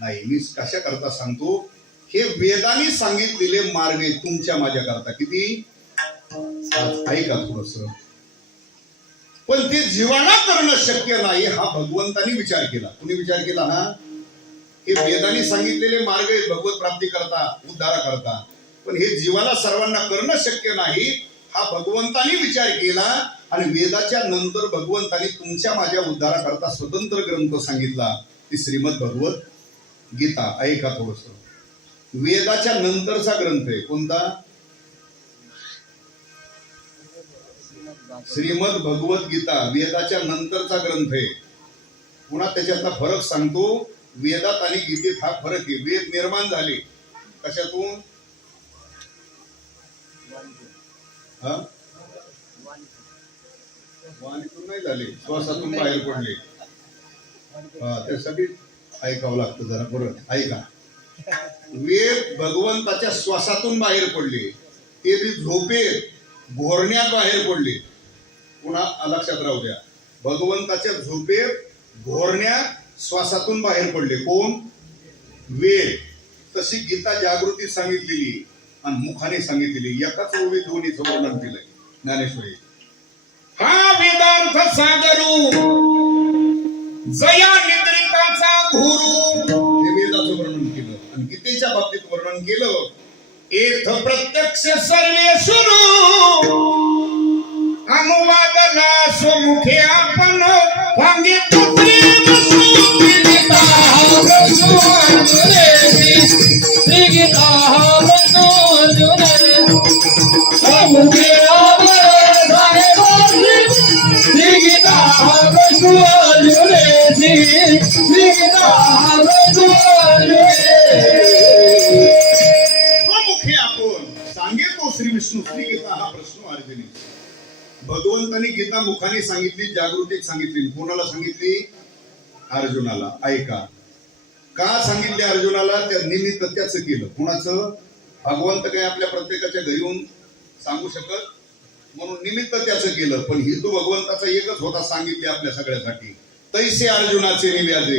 नाही. मी कशा करता सांगतो, हे वेदांनी सांगितलेले मार्ग आहे तुमच्या माझ्या करता. किती ऐका थोडस. पण ते जीवाला करणं शक्य नाही हा भगवंतानी विचार केला. कुणी विचार केला? हे वेदांनी सांगितलेले मार्ग आहेत भगवत प्राप्ती करता, उद्धारा करता. पण हे जीवाला सर्वांना करणं शक्य नाही हा भगवंतानी विचार केला. आणि वेदाच्या नंतर भगवंतानी तुमच्या माझ्या उद्धारा करता स्वतंत्र ग्रंथ सांगितला, ती श्रीमद भगवत गीता. ऐका थोडस. वेदाच्या नंतरचा ग्रंथ आहे कोणता? श्रीमद भगवत गीता वेदाच्या नंतरचा ग्रंथ आहे. पुन्हा त्याच्यातला फरक सांगतो. वेदात आणि गीतेत हा फरक आहे. वेद निर्माण झाले कशातून? वाणीतून नाही झाले, श्वासातून बाहेर पडले. त्यासाठी ऐकावं लागतं जरा. बरं ऐका. वेद भगवंताच्या श्वासातून बाहेर पडले. ते बी झोपेत घोरण्यात बाहेर पडले. पुन्हा लक्षात राहू द्या. भगवंताच्या झोपेत घोरण्यात श्वासातून बाहेर पडले. कोण? वेद. तशी गीता जागृती सांगितलेली आणि मुखाने सांगितलेली. एकाच ओळीत दोन्हीचं वर्णन केलंय ज्ञानेश्वरी. हा वेदार्थ सागरू जया निद्रिकाचा गुरु, हे वेदाचं वर्णन केलं. आणि गीतेच्या बाबतीत वर्णन केलं. एथ प्रत्यक्ष सर्वे सुरू अनुवादला स्वमुखे आपण सांगितले. श्री विष्णू श्री गीता हा प्रश्न अर्जुनी. भगवंतानी गीता मुखाने सांगितली, जागृतीत सांगितली. कोणाला सांगितली? अर्जुनाला. ऐका. का सांगितले अर्जुनाला? त्या निमित्त त्याच केलं. कोणाचं? भगवंत काही आपल्या प्रत्येकाच्या घरी येऊन सांगू शकत, म्हणून निमित्त त्याचं केलं. पण हेतू भगवंताचा एकच होता, सांगितले आपल्या सगळ्यासाठी. तैसे अर्जुनाचे निव्याजे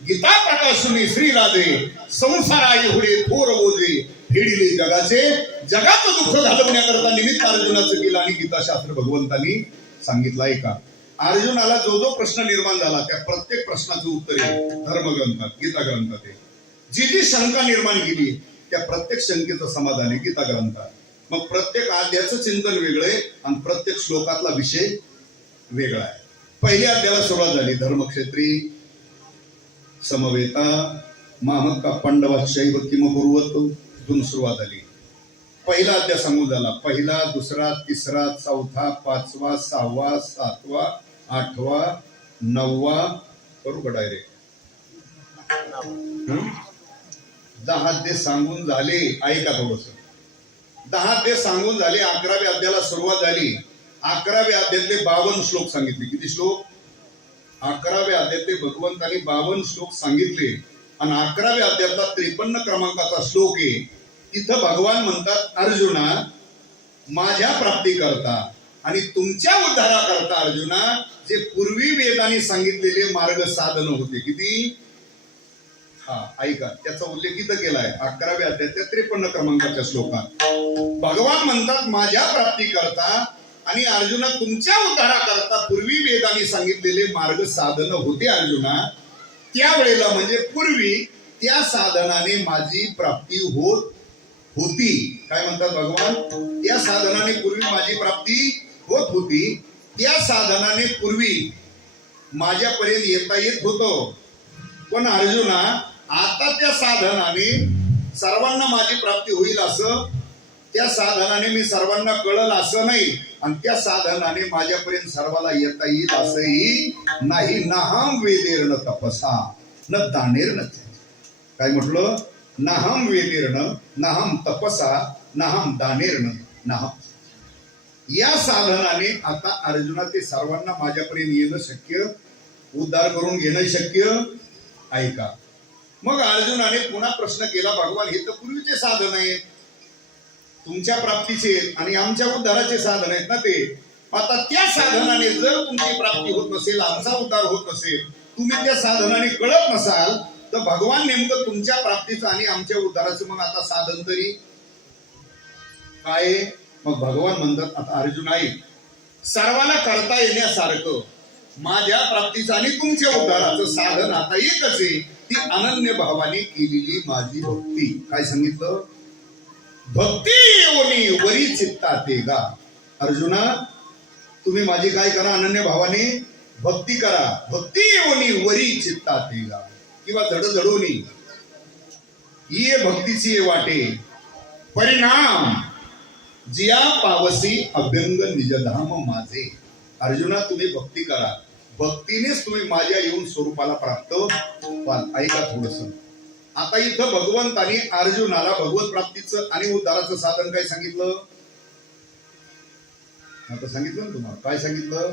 गीता प्रकाशुनी श्री राधे संसारा एवढे थोर ओझे फेडिले जगाचे. जगाचं दुःख घालवण्याकरता निमित्त अर्जुनाचं केलं आणि गीताशास्त्र भगवंतांनी सांगितलं. आहे का? अर्जुनाला जो जो प्रश्न निर्माण झाला त्या प्रत्येक प्रश्नाचं उत्तर आहे धर्मग्रंथात, गीता ग्रंथात आहे. जी जी शंका निर्माण केली त्या प्रत्येक शंकेचं समाधान आहे गीता ग्रंथात. मग प्रत्येक अध्यायाचं चिंतन वेगळं आहे आणि प्रत्येक श्लोकातला विषय वेगळा आहे. पहिल्या अध्यायाला सुरुवात झाली धर्मक्षेत्री समवेता मामका पांडवा शैव किम कुर्वत, इथून सुरुवात झाली. पहिला अध्याय सांगून झाला. पहिला, दुसरा, तिसरा, चौथा, पाचवा, सहावा, सातवा, आठवा, नववा, करू का डायरेक्ट 10 अध्याय सांगून झाले. ऐका थोडस. 10 अध्याय सांगून झाले. 11व्या अध्यायाला सुरुवात झाली. 11व्या अध्यायातले 52 श्लोक सांगितले. किती श्लोक? 11व्या अध्यायातले भगवंतांनी 52 श्लोक सांगितले आणि 11व्या अध्यायातला 53 क्रमांकाचा श्लोक आहे. तिथं भगवान म्हणतात, अर्जुना माझ्या प्राप्ती करता आणि तुमच्या उद्धारा करता अर्जुना जे पूर्वी वेदांनी सांगितलेले मार्ग साधन होते. किती? ऐका, त्याचा उल्लेख इथं केलाय 11व्या अध्यायाच्या 53 क्रमांकाच्या श्लोकात. भगवान म्हणतात माझ्या प्राप्ती करता आणि अर्जुना तुमच्या उद्धारा करता पूर्वी वेदांनी सांगितलेले मार्ग साधन होते अर्जुना. त्यावेळेला म्हणजे पूर्वी त्या साधनाने माझी प्राप्ती होत होती. काय म्हणतात भगवान? त्या साधनाने पूर्वी माझी प्राप्ती होत होती. त्या साधनाने पूर्वी माझ्यापर्यंत येता येत होतं. पण अर्जुना आता त्या साधनाने सर्वांना माझी प्राप्ती होईल असं, त्या साधनाने मी सर्वांना कळल असं नाही आणि त्या साधनाने माझ्यापर्यंत सर्वाला येता येईल असंही नाही. नाहम वेदेर्न तपसा न दानेर्न. काय म्हटलं? नाहम वेदेर्न, नाहम तपसा, नाहम दानेर्न, नाहम. या साधनाने आता अर्जुना ते सर्वांना माझ्यापर्यंत येणं शक्य, उद्धार करून घेणं शक्य आहे का? मग अर्जुनाने पुन्हा प्रश्न केला, भगवान हे तर पूर्वीचे साधन आहेत, तुमच्या प्राप्तीचे आणि आमच्या उद्धाराचे साधन आहेत ना ते. आता त्या साधनाने जर तुमची प्राप्ती होत नसेल, आमचा उद्धार होत नसेल, तुम्ही त्या साधनाने कळत नसाल, तर भगवान नेमकं तुमच्या प्राप्तीचं आणि आमच्या उद्धाराचं मग आता साधन तरी काय? मग भगवान म्हणतात, आता अर्जुन आहे सर्वाला करता येण्यासारखं माझ्या प्राप्तीचं आणि तुमच्या उद्धाराचं साधन आता एकच आहे, ती अनन्य भावाने केलेली माझी भक्ती. काय सांगितलं? भक्ती येऊनी वरी चित्ता ते गा. अर्जुना तुम्ही माझी काय करा? अनन्य भावाने भक्ती करा. भक्ती येऊनी वरी चित्ता ते गा, किंवा झडझडोनी ये भक्तीची वाटे परिणाम जिया पावसी अभ्यंग निजधाम माझे. अर्जुना तुम्ही भक्ती करा, भक्तीनेच तुम्ही माझ्या येऊन स्वरूपाला प्राप्त व्हाल. ऐका थोडस. आता इथं भगवंतानी अर्जुनाला भगवत प्राप्तीचं आणि उद्धाराचं साधन काय सांगितलं? आता सांगितलं ना तुम्हाला. काय सांगितलं?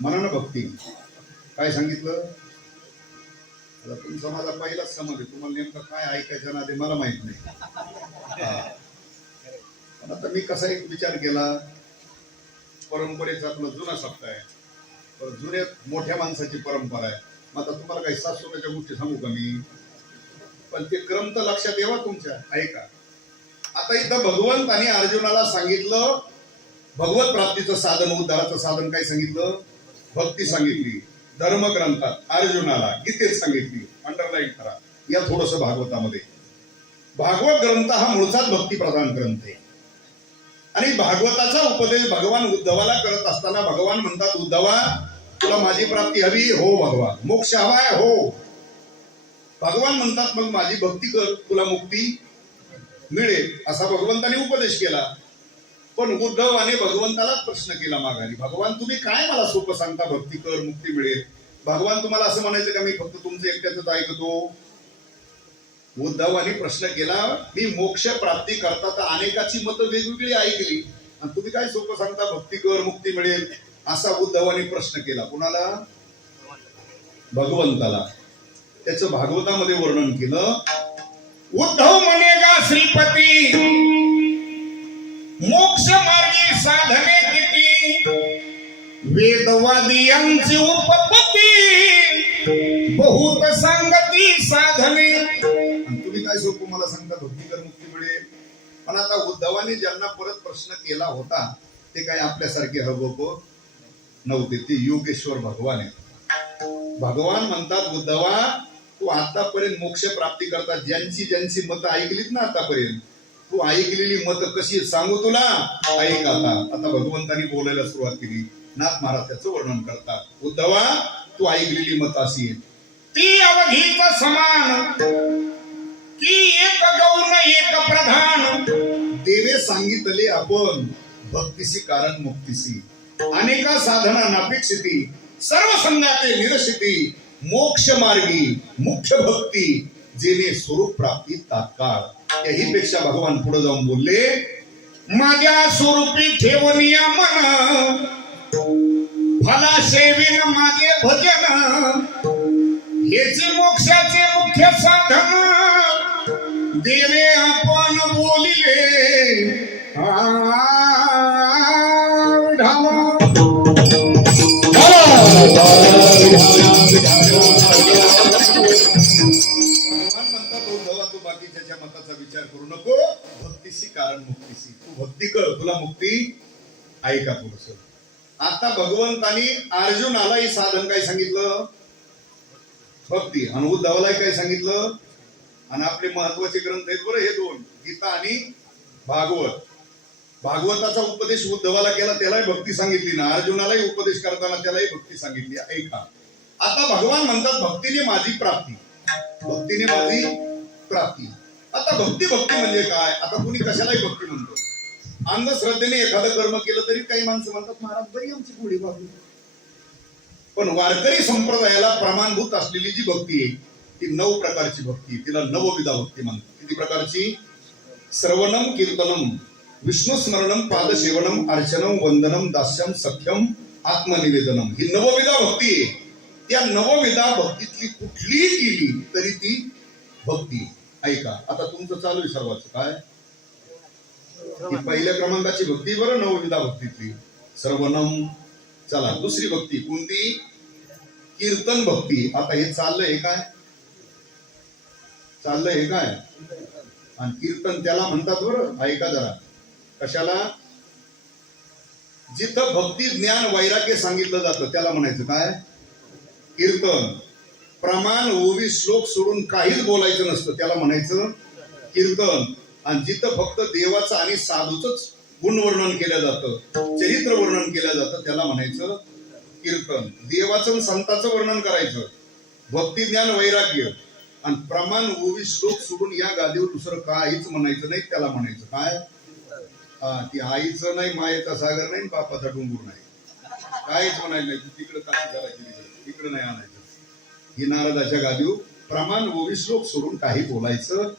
म्हणा ना भक्ती. काय सांगितलं? तुमचा माझा पहिलाच समज आहे, तुम्हाला नेमकं काय ऐकायचं ना ते मला माहित नाही. पण आता मी कसा एक विचार केला, परंपरेचा आपला जुना सप्ताह आहे, जुन्या मोठ्या माणसाची परंपरा आहे. मग आता तुम्हाला काही सासूच्या गोष्टी सांगू का मी? पण ते क्रम तर लक्षात येवा तुमच्या. ऐका, आता इथं भगवंताने अर्जुनाला सांगितलं भगवत प्राप्तीचं साधन, उद्धाराचं साधन काय सांगितलं? भक्ती सांगितली. धर्मग्रंथात अर्जुनाला गीतेत सांगितली. अंडरलाईन करा या थोडस भागवतामध्ये. भागवत ग्रंथ हा मूळचाच भक्तिप्रधान ग्रंथ आहे आणि भागवताचा उपदेश भगवान उद्धवाला करत असताना भगवान म्हणतात, उद्धवा तुला माझी प्राप्ती हवी? हो भगवान. मोक्ष हवाय? हो. भगवान म्हणतात मग माझी भक्ती कर, तुला मुक्ती मिळेल, असा भगवंताने उपदेश केला. पण उद्धवाने भगवंतालाच प्रश्न केला माघारी, भगवान तुम्ही काय मला सोपं सांगता, भक्ती कर मुक्ती मिळेल? भगवान तुम्हाला असं म्हणायचं का मी फक्त तुमचं एकट्याच ऐकतो? उद्धवाने प्रश्न केला, मी मोक्ष प्राप्ती करता तर अनेकाची मतं वेगवेगळी ऐकली आणि तुम्ही काय सोपं सांगता भक्ती कर मुक्ती मिळेल, असा उद्धवाने प्रश्न केला. कुणाला? भगवंताला. त्याचं भागवतामध्ये वर्णन केलं. उद्धव म्हणेगा श्रीपती मोक्ष मार्गी साधने किती वेदवादी यांची उपपत्ती बहुत सांगती साधने. आणि तुम्ही काय सोपू मला सांगता भक्तीकर मुक्ती मिळेल. पण आता उद्धवाने ज्यांना परत प्रश्न केला होता ते काय आपल्यासारखे हवं नव्हते. ते योगेश्वर भगवान आहेत. भगवान म्हणतात उद्धवा तू आतापर्यंत मोक्ष प्राप्ती करता ज्यांची ज्यांची मतं ऐकलीत ना आतापर्यंत तू ऐकलेली मतं कशी सांगू तुला ऐक. आता भगवंतांनी बोलायला सुरुवात केली. नाथ महाराज त्याचं वर्णन करतात. उद्धवा तू ऐकलेली मतं अशी आहेत ती अवघीत समान की एक गौण एक प्रधान देवे सांगितले आपण भक्तीसी कारण मुक्तीसी अनेका साधना नापेक्षिती सर्व संगाते निरशिती मोक्ष मार्गी मुख्य भक्ती जेणे स्वरूप प्राप्ती तात्काळ. याही पेक्षा भगवान पुढे जाऊन बोलले माझ्या स्वरूपी ठेवनिया मन फला सेविन माझे भजन हेचे मोक्षाचे मुख्य साधन देवे आपण बोलिले ढाला. भगवान म्हणतात उद्धवा तू बाकीच्या मताचा विचार करू नको भक्तीशी कारण मुक्तीशी तू भक्ती कर तुला मुक्ती ऐका पुढचं. आता भगवंतानी अर्जुनालाही साधन काय सांगितलं भक्ती आणि उद्धवालाही काय सांगितलं. आणि आपले महत्वाचे ग्रंथ आहेत बरं हे दोन गीता आणि भागवत. भागवताचा उपदेश उद्धवाला केला त्यालाही भक्ती सांगितली ना अर्जुनालाही उपदेश करताना त्यालाही भक्ती सांगितली. ऐका आता भगवान म्हणतात भक्तीने माझी प्राप्ती भक्तीने माझी प्राप्ती. आता भक्ती म्हणजे काय. आता कुणी कशालाही भक्ती म्हणतो. अंधश्रद्धेने एखादं कर्म केलं तरी काही माणसं म्हणतात महाराज बरी आमची गोडी बाबू. पण वारकरी संप्रदायाला प्रमाणभूत असलेली जी भक्ती आहे ती 9 प्रकारची भक्ती तिला नवविधा भक्ती म्हणतात. किती प्रकारची. श्रवणम कीर्तनम विष्णू स्मरणम पादसेवनम अर्चनम वंदनम दास्यम सख्यम आत्मनिवेदनम ही नवविधा भक्ती आहे. त्या नवविधा भक्तीतली कुठलीही केली तरी ती भक्ती. ऐका आता तुमचं चालू आहे सर्वांचं काय ही पहिल्या क्रमांकाची भक्ती बरं नवविधा भक्तीतली श्रवणम. चला दुसरी भक्ती कोणती कीर्तन भक्ती. आता हे चाललंय काय आणि कीर्तन त्याला म्हणतात बरं ऐका जरा कशाला. जिथं भक्ती ज्ञान वैराग्य सांगितलं जातं त्याला म्हणायचं काय कीर्तन. प्रमाण ओवी श्लोक सोडून काहीच बोलायचं नसतं त्याला म्हणायचं कीर्तन. आणि जिथं फक्त देवाचं आणि साधूच गुणवर्णन केलं जातं चरित्र वर्णन केलं जातं त्याला म्हणायचं कीर्तन. देवाचं आणि संतांचं वर्णन करायचं भक्ती ज्ञान वैराग्य आणि प्रमाण ओवी श्लोक सोडून या गादीवर दुसरं काहीच म्हणायचं नाही त्याला म्हणायचं काय. ती आईचं नाही मायेचा सागर नाही बापाचा डोंगर नाही काहीच म्हणायचं नाही. तिकडे काशी करायची इकडे नाही आणायचं. ही नारदाच्या गादीवर प्रमाण ओवी श्लोक सोडून काही बोलायचं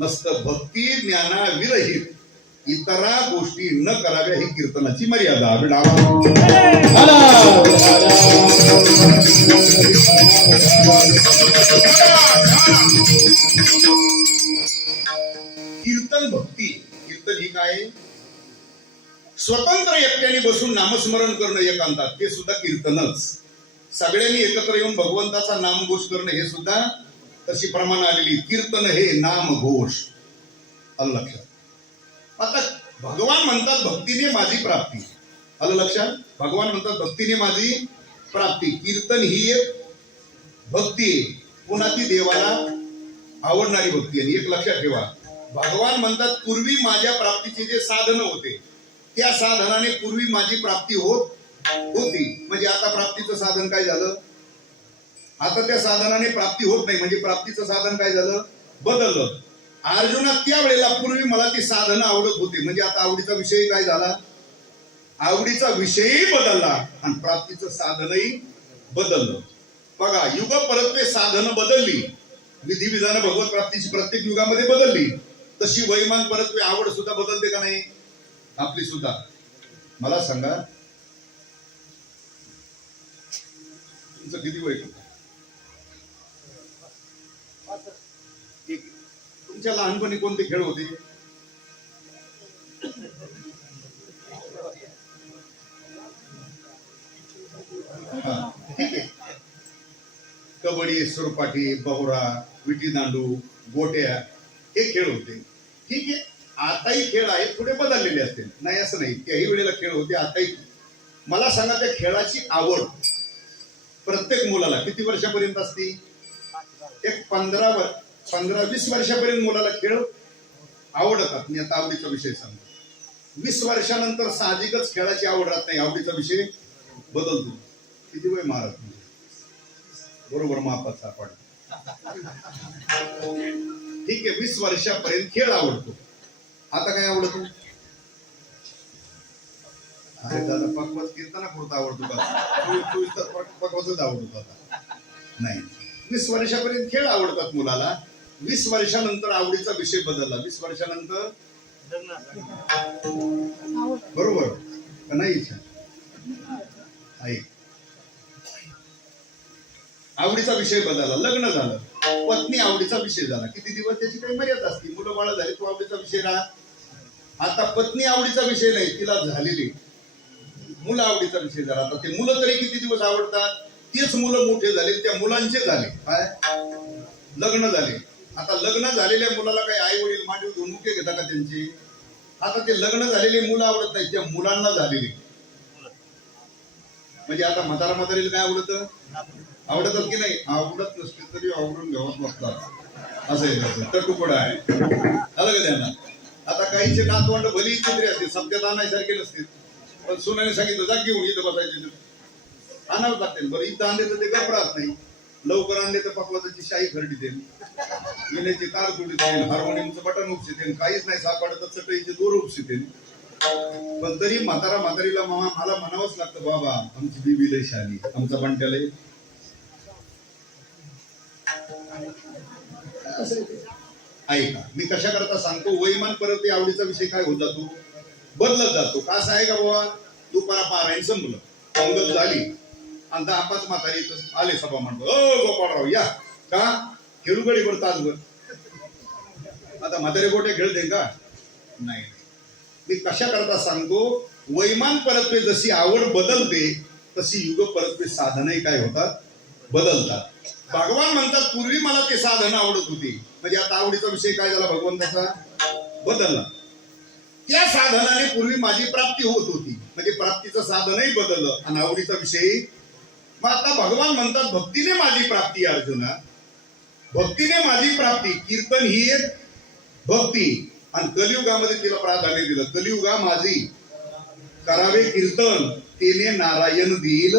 नसतं. भक्ती ज्ञाना विरहित इतरा गोष्टी न कराव्या ही कीर्तनाची मर्यादा. कीर्तन भक्ती कीर्तन ही काय स्वतंत्र एकट्याने बसून नामस्मरण करणं एकांतात ते सुद्धा कीर्तनच. सगळ्यांनी एकत्र येऊन भगवंताचा नामघोष करणं हे सुद्धा तशी प्रमाण आलेली. कीर्तन हे नामघोष आलं लक्षात. आता भगवान म्हणतात भक्तीने माझी प्राप्ती आलं लक्षात. भगवान म्हणतात भक्तीने माझी प्राप्ती. कीर्तन ही एक भक्ती आहे पुन्हा ती देवाला आवडणारी भक्ती. आणि एक लक्षात ठेवा भगवान म्हणतात पूर्वी माझ्या प्राप्तीचे जे साधन होते त्या साधनाने पूर्वी माझी प्राप्ती होती. म्हणजे आता प्राप्तीचं साधन काय झालं. आता त्या साधनाने प्राप्ती होत नाही म्हणजे प्राप्तीचं साधन काय झालं बदललं. अर्जुना त्या वेळेला पूर्वी मला ती साधनं आवडत होती म्हणजे आता आवडीचा विषय काय झाला आवडीचा विषयही बदलला आणि प्राप्तीचं साधनही बदललं. बघा युग परत्वे साधनं बदलली विधिविधानं भगवत प्राप्तीची प्रत्येक युगामध्ये बदलली. तशी वैमान परत्वे आवड सुद्धा बदलते का नाही आपली सुद्धा. मला सांगा तुमचं किती वय तुमच्या लहानपणी कोणते खेळ होते? हा, ठीक आहे. कबड्डी, सुरपाटी, बहुरा, विटी दांडू, गोट्या हे खेळ होते. ठीक आहे, आताही खेळ आहेत, थोडे बदललेले असतील, नाही असं नाही. त्याही वेळेला खेळ होते, आताही. मला सांगा, त्या खेळाची आवड प्रत्येक मुलाला किती वर्षापर्यंत असते? एक 15-20 वर्षापर्यंत मुलाला खेळ आवडतात. मी आता आवडीचा विषय सांगतो. 20 वर्षानंतर साहजिकच खेळाची आवड राहत नाही, आवडीचा विषय बदलतो. किती वय महाराज? बरोबर मापात सापडला. ठीक आहे, 20 वर्षापर्यंत खेळ आवडतो. आता काय आवडतो? अरे दादा, पकवास कीर्तना पुरता आवडतो का? पकवासच आवडतो आता नाही. 20 वर्षापर्यंत खेळ आवडतात मुलाला. 20 वर्षानंतर आवडीचा विषय बदलला. 20 वर्षानंतर बरोबर का नाही? इच्छा आहे, आवडीचा विषय बदलला, लग्न झालं, पत्नी आवडीचा विषय झाला. किती दिवस त्याची काही मर्यादा असते. मुलं बाळ झाली, तो आवडीचा विषय राहा. आता पत्नी आवडीचा विषय नाही, तिला झालेली मुलं आवडीचा विषय झाला. आता ते मुलं तरी किती दिवस आवडतात? तेच मुलं मोठे झाले, त्या मुलांचे झाले काय? लग्न झाले. आता लग्न झालेल्या मुलाला काही आई वडील मांडी घेऊन मुके घेतात का त्यांची? आता ते लग्न झालेले मुलं आवडत नाही, त्या मुलांना झालेली. म्हणजे आता म्हातारीला काय आवडतं? आवडतात की नाही? आवडत नसते तरी आवडून घ्यावं बघतात. असं आहे, तर तुकडा आहे. आलं का त्यांना? आता काहीचे नातवंड भली चित्रे असते, सत्यात आणायसारखे नसते, पण सुनाने सांगितलं जा घेऊन इथं बसायचे, आणावं लागते. बरं, इथं आणले तर ते घबरात नाही, लवकर आणले तर पकवासाची शाही खरडी देईल, विण्याची तार तुडी देईल, हार्मोनियमचं बटन उपशी देईल, काहीच नाही सापडत तर चटईचे दोर उपशी देईल. पण तरी म्हातारीला मला म्हणावंच लागतं, बाबा आमची बीबी लय शाली, आमचा बंट्याला ऐका. मी कशा करता सांगतो, वैमान परत आवडीचा विषय काय होत जातो? बदलत जातो. का असं आहे का बाबा? दुपारा पारायण संपलं, पंगत झाली, आणि 10-5 म्हातारी आले सभा म्हणतो, ओ गोपाळराव या का खेळू गडीवर तासभर. आता म्हातारे गोटे खेळते का? नाही. मी कशा करता सांगतो, वैमान परत्वे जशी आवड बदलते तशी युग परत्वे साधनही काय होतात? बदलतात. भगवान म्हणतात, पूर्वी मला ते साधन आवडत होती, म्हणजे आता आवडीचा विषय काय झाला? भगवंताचा बदलला. त्या साधनाने पूर्वी माझी प्राप्ती होत होती, म्हणजे प्राप्तीचं साधनही बदललं आणि आवडीचा विषय. मग आता भगवान म्हणतात, भक्तीने माझी प्राप्ती. अर्जुना, भक्तीने माझी प्राप्ती. कीर्तन ही एक भक्ती, आणि कलियुगामध्ये तिला प्राधान्य दिलं. कलियुगा माझी करावे कीर्तन, तेने नारायण देईल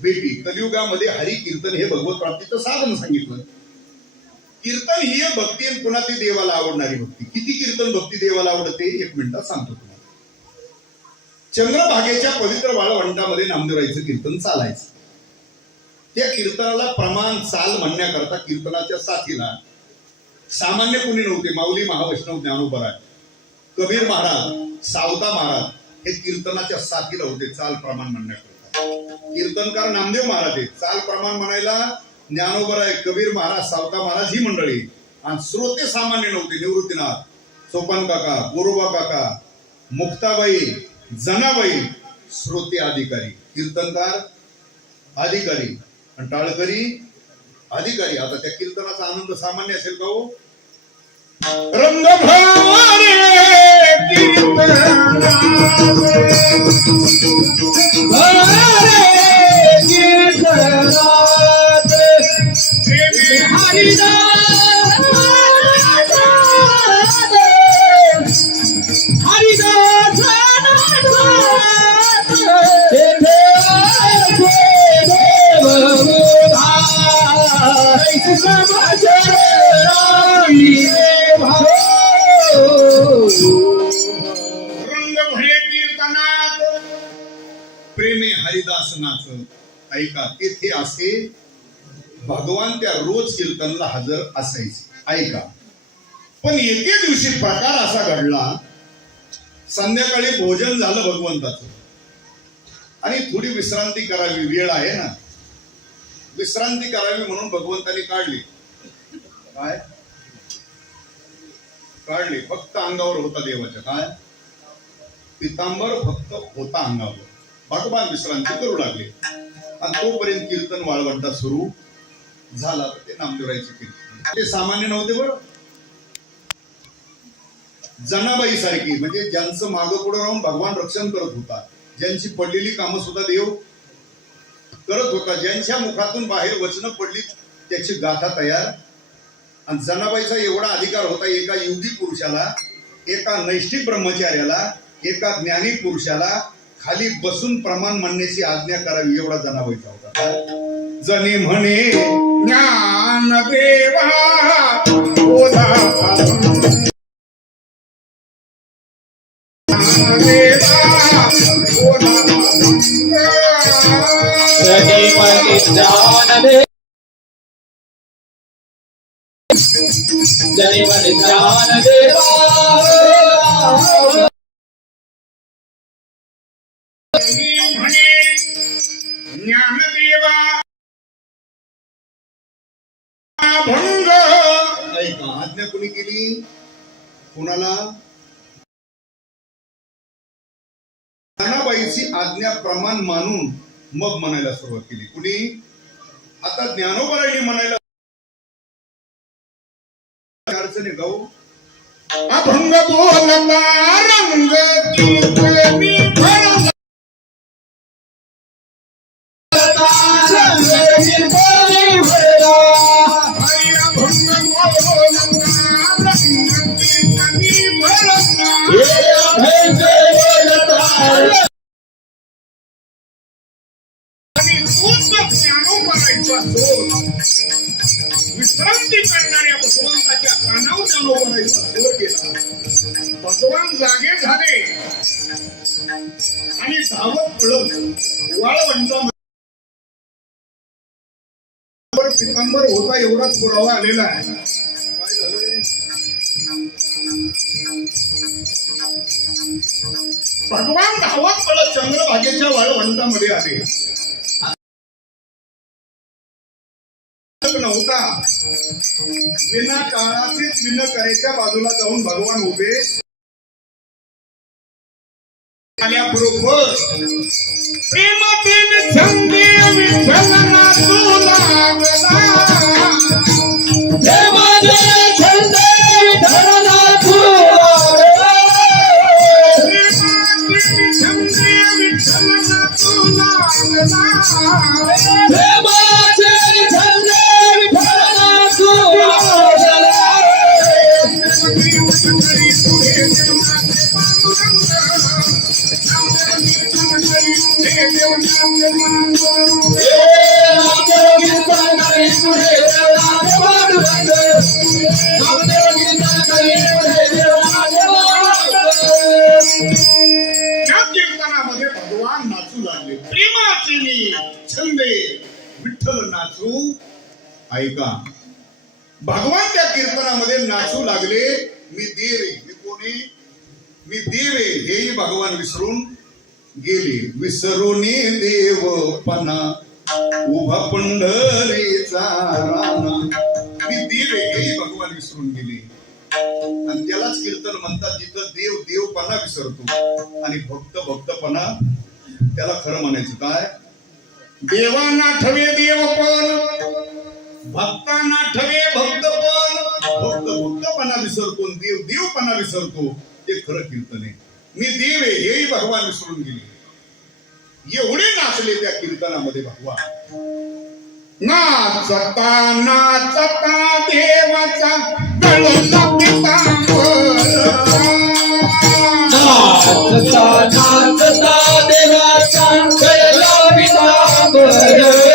भेटी. कलियुगामध्ये हरी कीर्तन हे भगवत प्राप्तीचं साधन सांगितलं. कीर्तन ही एक भक्ती, आणि पुन्हा ती देवाला आवडणारी भक्ती. किती कीर्तन भक्ती देवाला आवडते 1 मिनिटात सांगतो तुम्हाला. चंद्रभागेच्या पवित्र वाळवंटामध्ये नामदेवाचं कीर्तन चालायचं. त्या कीर्तनाला प्रमाण चाल म्हणण्याकरता कीर्तनाच्या साथीला सामान्य कुणी नव्हते. माऊली महावैष्णव ज्ञानोबराय, कबीर महाराज, सावता महाराज हे कीर्तनाच्या साथीला होते, चाल प्रमाण म्हणण्याकरता. कीर्तनकार नामदेव महाराज आहेत, चाल प्रमाण म्हणायला ज्ञानोबराय, कबीर महाराज, सावता महाराज ही मंडळी. आणि श्रोते सामान्य नव्हते. निवृत्तीनाथ, सोपान काका, गोरोबा काका, मुक्ताबाई, जनाबाई श्रोते अधिकारी, कीर्तनकार अधिकारी आणि टाळकरी अधिकारी. आता त्या कीर्तनाचा आनंद सामान्य असेल का हो? रंग प्रेमे हरिदास नाच. ऐका, तेथे असे भगवान त्या रोज कीर्तनला हजर असायचे. ऐका, पण एके दिवशी प्रकार असा घडला, संध्याकाळी भोजन झालं भगवंताचं आणि थोडी विश्रांती करावी, वेळ आहे ना, विश्रांती करावी म्हणून भगवंतानी काढली काय काढले, फक्त अंगावर होता देवाच्या. काय पितांबर फक्त होता अंगावर. भगवान विश्रांती करू लागले आणि तोपर्यंत कीर्तन वाळवंटात सुरू झाला. ते नामदेवरायचे कीर्तन ते सामान्य नव्हते बरं. जनाबाई सारखी, म्हणजे ज्यांचं मागं पुढे राहून भगवान रक्षण करत होता, ज्यांची पडलेली कामं सुद्धा देव करत होता, ज्यांच्या मुखातून बाहेर वचनं पडली त्याची गाथा तयार. आणि जनाबाईचा एवढा अधिकार होता, एका युगी पुरुषाला, एका नैष्ठिक ब्रह्मचार्याला, एका ज्ञानी पुरुषाला खाली बसून प्रमाण म्हणण्याची आज्ञा करावी, एवढा जनाबाईचा होता. जनी म्हणे ज्ञानदेवा ज्ञानदेवा भंग. ऐका, आज्ञा कोणी केली? कुणाला? जनाबाईची आज्ञा प्रमाण मानून मग म्हणायला सुरुवात केली. कुणी? आता ज्ञानोबारांनी म्हणायला अडचणी गाऊ. अभंग बोलला रंग कीर्तनी भरला. विश्रांती करणाऱ्या भगवंताच्या कानावर ज्ञानोबारांचा जोर गेला. भगवान जागे झाले आणि धावत पळत वाळवंटावर पितांबर होता एवढाच पुरावा आलेला आहे. काय झालंय? भगवान धावत पळत चंद्रभागेच्या वाळवंटामध्ये आले. नव्हता, विनाकाळाचीच विनाकाराच्या बाजूला जाऊन भगवान उभे आल्याबरोबर प्रेमातीन छंदी विठ्ठलना तुला कीर्तनामध्ये भगवान नाचू लागले. प्रेमाचे छंदे विठ्ठल नाचू. ऐका, भगवान त्या कीर्तनामध्ये नाचू लागले. मी देव आहे. मी कोणी? मी देव आहे हेही भगवान विसरून गेले. विसरून देवपणा उभा पंढरीचा राणा. मी देव आहे हेही भगवान विसरून गेले. आणि त्यालाच कीर्तन म्हणतात जिथं देव देवपणा विसरतो आणि भक्त भक्तपणा त्याला खरं म्हणायचं. काय? देवांना ठवे देवपण, भक्तांना ठवे भक्तपण. भक्त भक्तपणा विसरतो, देव देवपणा विसरतो. ते खरं कीर्तन आहे. मी देव आहे हेही भगवान विसरून गेले. एवढे नाचले त्या कीर्तनामध्ये भगवान. नाचता नाचता देवाचा गळला पितांबर. नाचता नाचता देवाचा गळला पितांबर.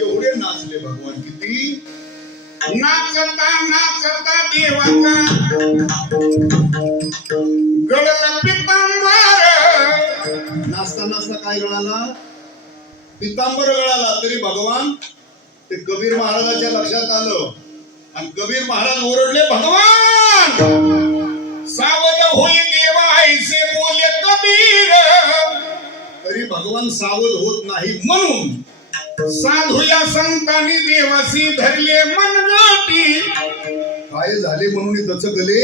एवढे नाचले भगवान किती. नाचता नाचता देवाचा गळला पितांबर. नाचता नाचता काय गळाला, पितांबर गळाला. तरी भगवान ते कबीर महाराजाच्या लक्षात आलं आणि कबीर महाराज ओरडले, भगवान सावध होई देवा ऐसे बोले कबीर. तरी भगवान सावध होत नाही. म्हणून साधू या संतांनी देवासी धरले मनगटी. काय झाले म्हणून दचकले,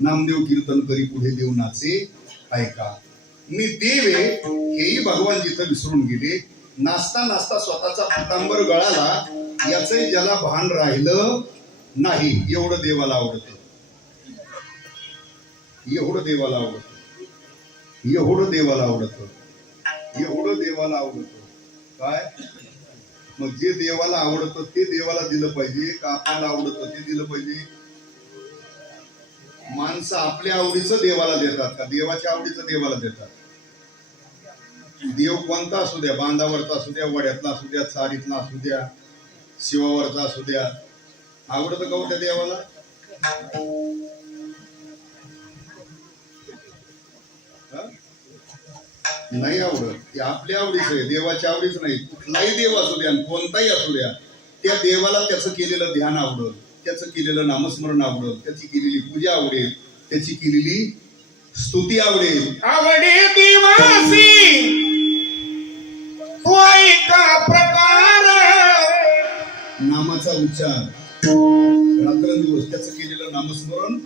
नामदेव कीर्तन करी पुढे देव नाचे. ऐका, मी देव आहे हेही भगवान जिथं विसरून गेले. नाचता नाचता स्वतःचा पितांबर गळाला याचंही ज्याला भान राहिलं नाही. एवढं देवाला आवडत, एवढं देवाला आवडत, एवढं देवाला आवडत, एवढं देवाला आवडत. काय मग जे देवाला आवडतं ते देवाला दिलं पाहिजे का आपल्याला आवडतं ते दिलं पाहिजे? माणसं आपल्या आवडीचं देवाला देतात का देवाच्या आवडीचं देवाला देतात? देव कोणता असू द्या, बांधावरचा असू द्या, वड्यातला असू द्या, चारीतला असू द्या, शिवावरचा असू द्या, आवडतं का त्या देवाला? नाही आवडत. ते आपल्या आवडीचं आहे, देवाच्या आवडीच नाही. कुठलाही देव असू द्या कोणताही असू द्या, त्या देवाला त्याचं केलेलं ध्यान आवडल, त्याचं केलेलं नामस्मरण आवडल, त्याची केलेली पूजा आवडेल, त्याची केलेली स्तुती आवडेल. आवडे दिवासी तो ऐका प्रकार. नामाचा उच्चार रात्रंदिवस, त्याचं केलेलं नामस्मरण,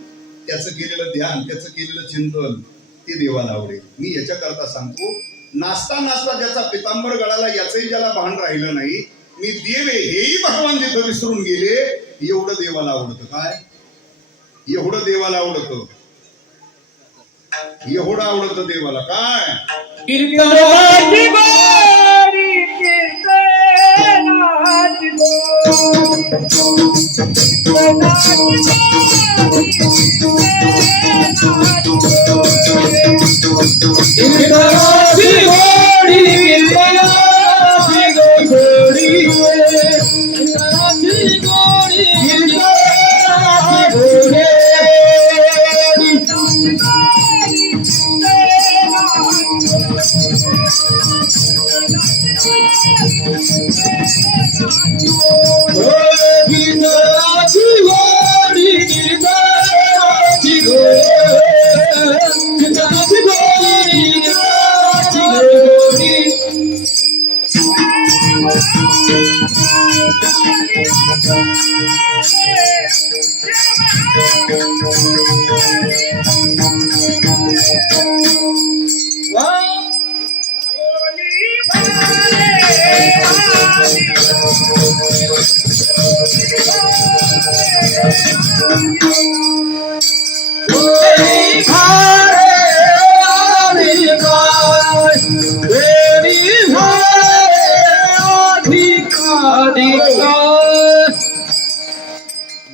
त्याचं केलेलं ध्यान, त्याचं केलेलं चिंतन ते देवाला आवडेल. मी याच्याकरता सांगतो, नाचता नाचता ज्याचा पितांबर गळाला याचंही ज्याला भान राहिलं नाही, मी देव आहे हेही भगवान जिथं विसरून गेले. एवढं देवाला आवडतं. काय एवढं देवाला आवडतं, एवढं आवडतं देवाला. काय कीर्तनाची बारी, कीर्तनाची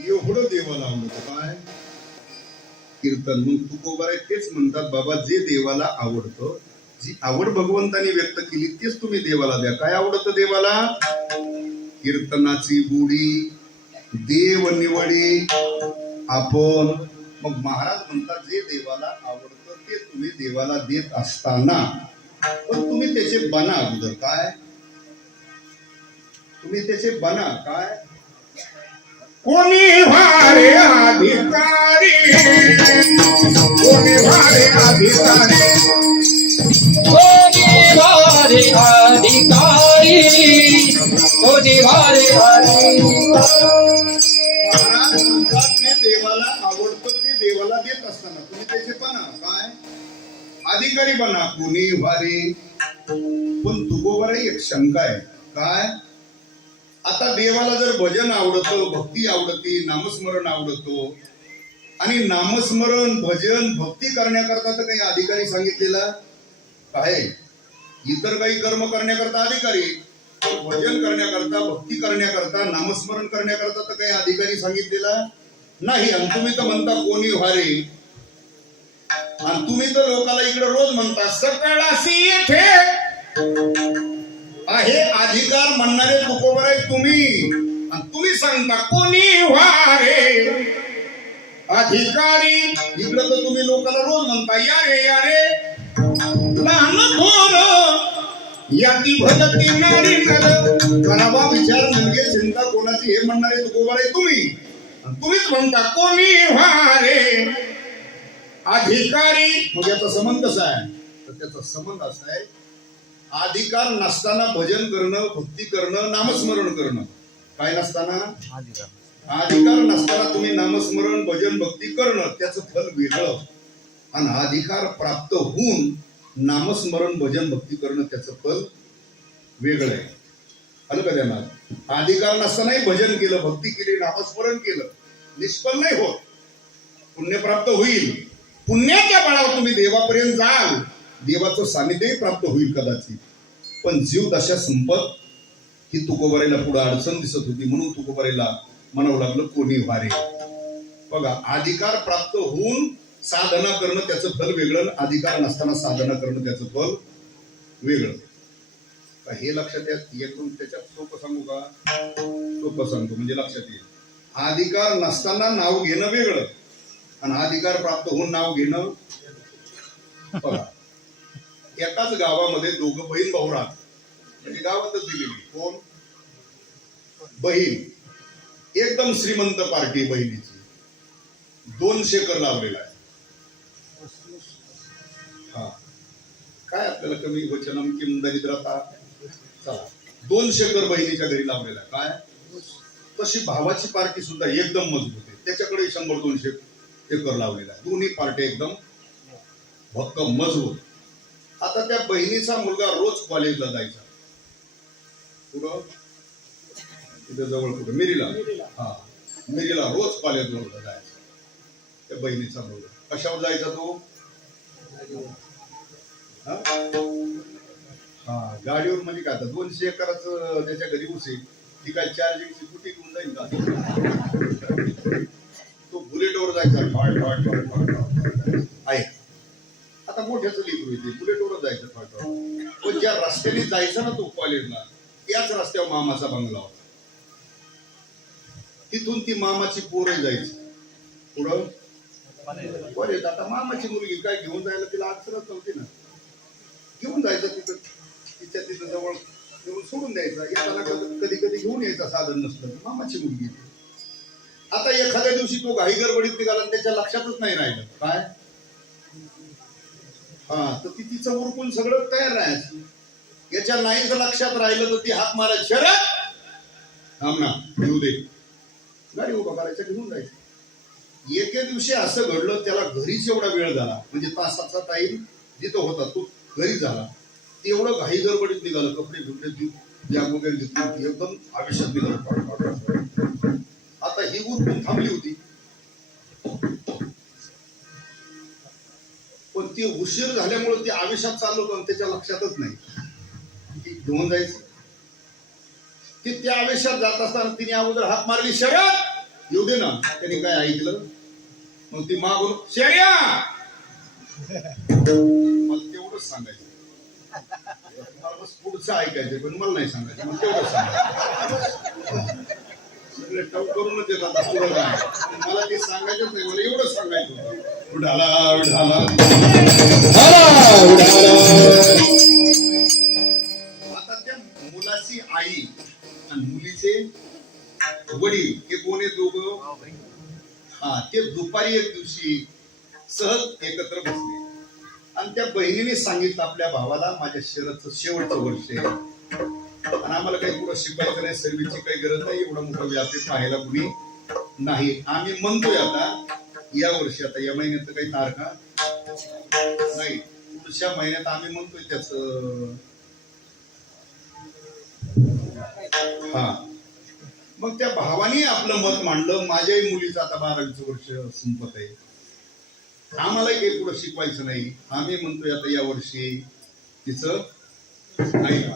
एवढं देवाला आवडतं. काय कीर्तन. मग तुकोबा तेच म्हणतात, बाबा जे देवाला आवडतं, जी आवड भगवंतानी व्यक्त केली तेच तुम्ही देवाला द्या. काय आवडतं देवाला? कीर्तनाची बुडी, देव निवडी आपण. मग महाराज म्हणतात जे देवाला आवडतं ते तुम्ही देवाला देत असताना पण तुम्ही त्याचे बना अगोदर. काय तुम्ही त्याचे बना. काय कोणी भारे अधिकारी, कोणी भारे अधिकारी, कोणी भारे अधिकारी, कोणी भारे अधिकारी. महाराज म्हणतात जे देवाला आवडतं ते देवाला देत असताना तुम्ही त्याचे बना. काय अधिकारी बना. कोणी भारी. पण तुकोबाला एक शंका आहे. काय आता देवाला जर भजन आवडतं, भक्ती आवडती, नामस्मरण आवडतो आणि नामस्मरण भजन भक्ती करण्याकरता तर काही अधिकारी सांगितलेला काय? इतर काही कर्म करण्याकरता अधिकारी, भजन करण्याकरता, भक्ती करण्याकरता, नामस्मरण करण्याकरता तर काही अधिकारी सांगितलेला नाही. आणि तुम्ही तर म्हणता कोणी व्हारे, आणि तुम्ही तर लोकाला इकडे रोज म्हणता सकळासी येथे आहे अधिकार म्हणणारे तुकोबर आहे तुम्ही. आणि तुम्ही सांगता कोणी वारे अधिकारी. इकडे तर तुम्ही लोकाला रोज म्हणता या रे या रे. लहान थोर याती भजती नारी नर. करावा विचार म्हणजे चिंता कोणाची हे म्हणणारे तुकोबर आहे तुम्ही. आणि तुम्हीच म्हणता कोणी वारे अधिकारी. मग याचा संबंध कसा आहे? तर त्याचा संबंध असा आहे, अधिकार नसताना भजन करणं, भक्ती करणं, नामस्मरण करणं. काय नसताना? अधिकार नसताना तुम्ही नामस्मरण, भजन, भक्ती करणं त्याचं फल वेगळं. आणि अधिकार प्राप्त होऊन नामस्मरण, भजन, भक्ती करणं त्याचं फल वेगळं आहे. आलं का त्यांना? अधिकार नसतानाही भजन केलं, भक्ती केली, नामस्मरण केलं, निष्फळ नाही होत, पुण्य प्राप्त होईल. पुण्याच्या बळावर तुम्ही देवापर्यंत जाल, देवाचं सानिध्यही प्राप्त होईल कदाचित. पण जीव दशा संपत ही तुकोबारीला पुढे अडचण दिसत होती, म्हणून तुकोबारीला म्हणावं लागलं कोणी वारे. बघा, अधिकार प्राप्त होऊन साधना करणं त्याचं फल वेगळं, अधिकार नसताना साधना करणं त्याचं फल वेगळं. हे लक्षात येऊन त्याच्यात सोपं सांगू का? सोपं सांगतो म्हणजे लक्षात येईल. अधिकार नसताना नाव घेणं वेगळं आणि अधिकार प्राप्त होऊन नाव घेणं. बघा, एकाच गावामध्ये दोघं बहीण भाऊ राहत, म्हणजे गावातच दिलेली. कोण? बहीण. एकदम श्रीमंत पार्टी बहिणीची, 200 एकर लावलेला आहे. हा, काय आपल्याला कमी वचनम किम दरिद्रता. चला, 200 एकर बहिणीच्या घरी लावलेला आहे. काय? तशी भावाची पार्टी सुद्धा एकदम मजबूत आहे, त्याच्याकडे 100-200 एकर लावलेला आहे. दोन्ही पार्टी एकदम भक्कम मजबूत. आता त्या बहिणीचा मुलगा रोज कॉलेजला जायचा. कुठं? तिथे जवळ कुठं? मिरीला. हा, मिरीला रोज कॉलेजला जायचा त्या बहिणीचा मुलगा. कशावर जायचा तो? हा, गाडीवर. म्हणजे काय, आता 200 एकराचं त्याच्या घरी उसे ती काय चार्जिंगची कुठे घेऊन जाईल का? तो बुलेटवर जायचा. आहे आता मोठ्याच लेकरू येते, बुलेटवर जायचं. पण ज्या रस्त्याने जायचा ना तो कॉलेजला, त्याच रस्त्यावर मामाचा बंगला होता. तिथून ती मामाची पोरं जायची. पुढं कॉलेज. आता मामाची मुलगी काय घेऊन जायला तिला अडचणच नव्हती ना, घेऊन जायचं तिथं, तिथं जवळ घेऊन सोडून द्यायचा. येताना कधी कधी घेऊन यायचा, साधन नसलं. मामाची मुलगी. आता एखाद्या दिवशी तो घाई गडबडीत निघाला, त्याच्या लक्षातच नाही राहिलं. काय? हा, तर ती तिचं उरकून सगळं तयार राहायचं. याच्या नाही जर लक्षात राहिलं तर ती हाक मारायची, शरद थांब ना, घेऊ दे. गाडी उभा करायचं, घेऊन जायचं. एके दिवशी असं घडलं, त्याला घरीच एवढा वेळ झाला, म्हणजे तासाचा टाइम जिथं होता तो घरी झाला. एवढं घाई गडबडीत निघालं, कपडे बिपडे बॅग वगैरे घेतली, एकदम आवेशात निघालं. आता ही उरकून थांबली होती, पण ती उशीर झाल्यामुळे ती आवेशात चाललो होतो आणि त्याच्या लक्षातच नाही ती घेऊन जायचं. ती त्या आवेशात जात असताना तिने अगोदर हात मारली, शरद येऊ दे ना. त्याने काय ऐकलं, मग ती मागून शर्या. मला तेवढंच सांगायचं, मला बस पुढचं ऐकायचं, पण मला नाही सांगायचं. मग तेवढंच सांगायचं. सगळे टप करूनच येतात पुढं काय, मला ते सांगायचंच नाही, मला एवढंच सांगायचं. उठाला उठाला. आता त्या मुलाची आई आणि मुलीचे वडील हे कोण आहेत दोघं? हा, ते दुपारी एक दिवशी सहज एकत्र बसले आणि त्या बहिणीने सांगितलं आपल्या भावाला, माझ्या शरदचं शेवटचं वर्ष आहे आणि आम्हाला काही पुढं शिकायचं नाही, सर्व्हिसची काही गरज नाही, एवढा मोठा व्यापी पाहायला कुणी नाही. आम्ही म्हणतोय आता या वर्षी, आता या महिन्यात काही तारखा नाही, पुढच्या महिन्यात आम्ही म्हणतोय त्याच. हा, मग त्या भावाने आपलं मत मांडलं, माझ्याही मुलीचं आता 12वीचं वर्ष संपत आहे, आम्हालाही काही पुढं शिकवायचं नाही, आम्ही म्हणतोय आता या वर्षी तिचं नाही का.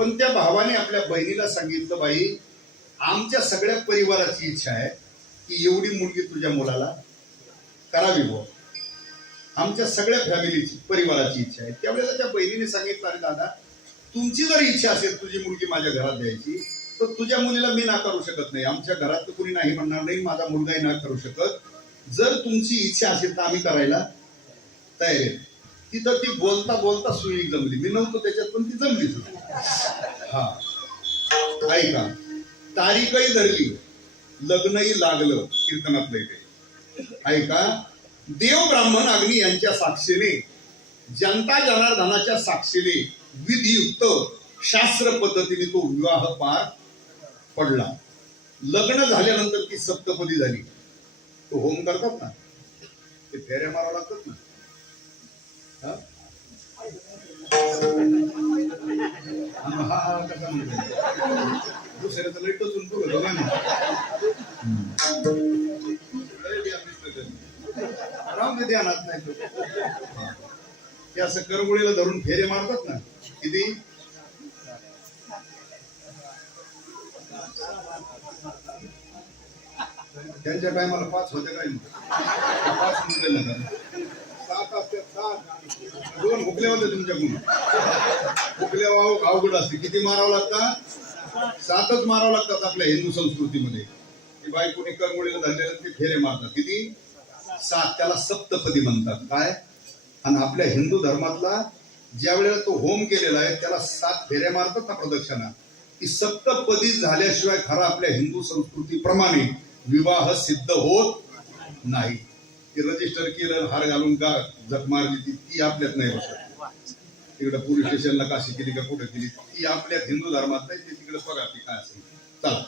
पण त्या भावाने आपल्या बहिणीला सांगितलं, बाई आमच्या सगळ्या परिवाराची इच्छा आहे की एवढी मुलगी तुझ्या मुलाला करावी हो, आमच्या सगळ्या फॅमिलीची परिवाराची इच्छा आहे. त्यावेळेला त्या बहिणीने सांगितलं, अरे दादा तुमची जर इच्छा असेल तुझी मुलगी माझ्या घरात द्यायची तर तुझ्या मुलीला मी नाकारू शकत नाही, आमच्या घरात तर कुणी नाही म्हणणार नाही, माझा मुलगाही ना करू शकत. जर तुमची इच्छा असेल तर आम्ही करायला तयार आहे. तिथं ती बोलता बोलता सुई जमली, मी नव्हतो त्याच्यात पण ती जमलीच होती. हा ऐका, तारीखही धरली, लग्नही लागलं, कीर्तनातलं इथे ऐका. देव ब्राह्मण अग्नी यांच्या साक्षीने, जनता जनार्दनाच्या साक्षीने विधियुक्त शास्त्र पद्धतीने तो विवाह पार पडला. लग्न झाल्यानंतर ती सप्तपदी झाली. तो होम करतात ना, ते फेऱ्या मारावं लागतात ना. हा कसा म्हणतो दुसऱ्याचं लई टचून बघतो ना राम ध्यानात नाही. ते असं करगुळीला धरून फेरे मारतात ना, किती त्यांच्या टायमाला 5 होते काय 5 मुले ना 7 असते 7 2 हुकले होते तुमच्याकडून. हुकले अवघड असते. किती मारावं लागतात? 7च मारावं लागतात आपल्या हिंदू संस्कृतीमध्ये. की बाई कोणी करगुळीला धरलेलं ते फेरे मारतात. किती? 7. त्याला सप्तपदी म्हणतात. काय? आणि आपल्या हिंदू धर्मातला ज्या वेळेला तो होम केलेला आहे त्याला 7 फेऱ्या मारतात ना प्रदक्षिणा. ती सप्तपदी झाल्याशिवाय खरा आपल्या हिंदू संस्कृतीप्रमाणे विवाह सिद्ध होत नाही. ती रजिस्टर केलं, हार घालून का जग मारली ती आपल्यात नाही बसत. तिकडे पोलीस स्टेशनला काशी केली का कुठे केली ती आपल्या हिंदू धर्मात नाही. ते तिकडे बघा ती काय असेल. चला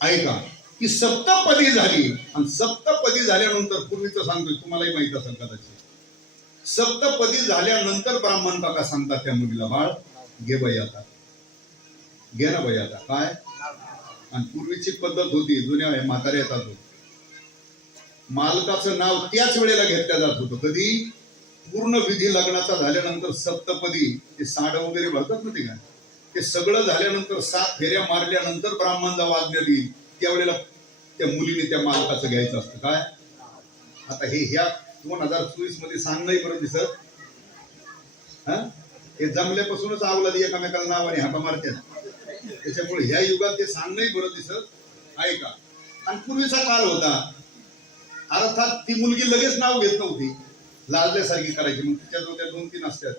ऐका, ती सप्तपदी झाली. आणि सप्तपदी झाल्यानंतर पूर्वीचं सांगतोय, तुम्हालाही माहित असेल कदाचित. सप्तपदी झाल्यानंतर ब्राह्मण काका सांगतात त्या मुलीला, बाळ घे बाई आता, घे ना बाई आता. काय? आणि पूर्वीची पद्धत होती, जुन्या म्हाताऱ्या येतात, मालकाचं नाव त्याच वेळेला घेतल्या जात होतं. कधी? पूर्ण विधी लग्नाचा झाल्यानंतर सप्तपदी ते साड वगैरे भरतात ना, ते काय ते सगळं झाल्यानंतर 7 फेऱ्या मारल्यानंतर ब्राह्मणचा वाजण्या देईल त्यावेळेला त्या मुलीने त्या मालकाचं घ्यायचं असतं. काय? आता हे ह्या 2024 मध्ये सांगणंही बरं दिसत. हे जमल्यापासूनच आवलादी एकामेकाला नावाने हाका मारतात. त्याच्यामुळे ह्या युगात ते सांगणंही बरं दिसत. ऐका, आणि पूर्वीचा काळ होता, अर्थात ती मुलगी लगेच नाव घेत नव्हती, लाजल्यासारखी करायची. मग तिच्या डोक्यात 2-3 असतात.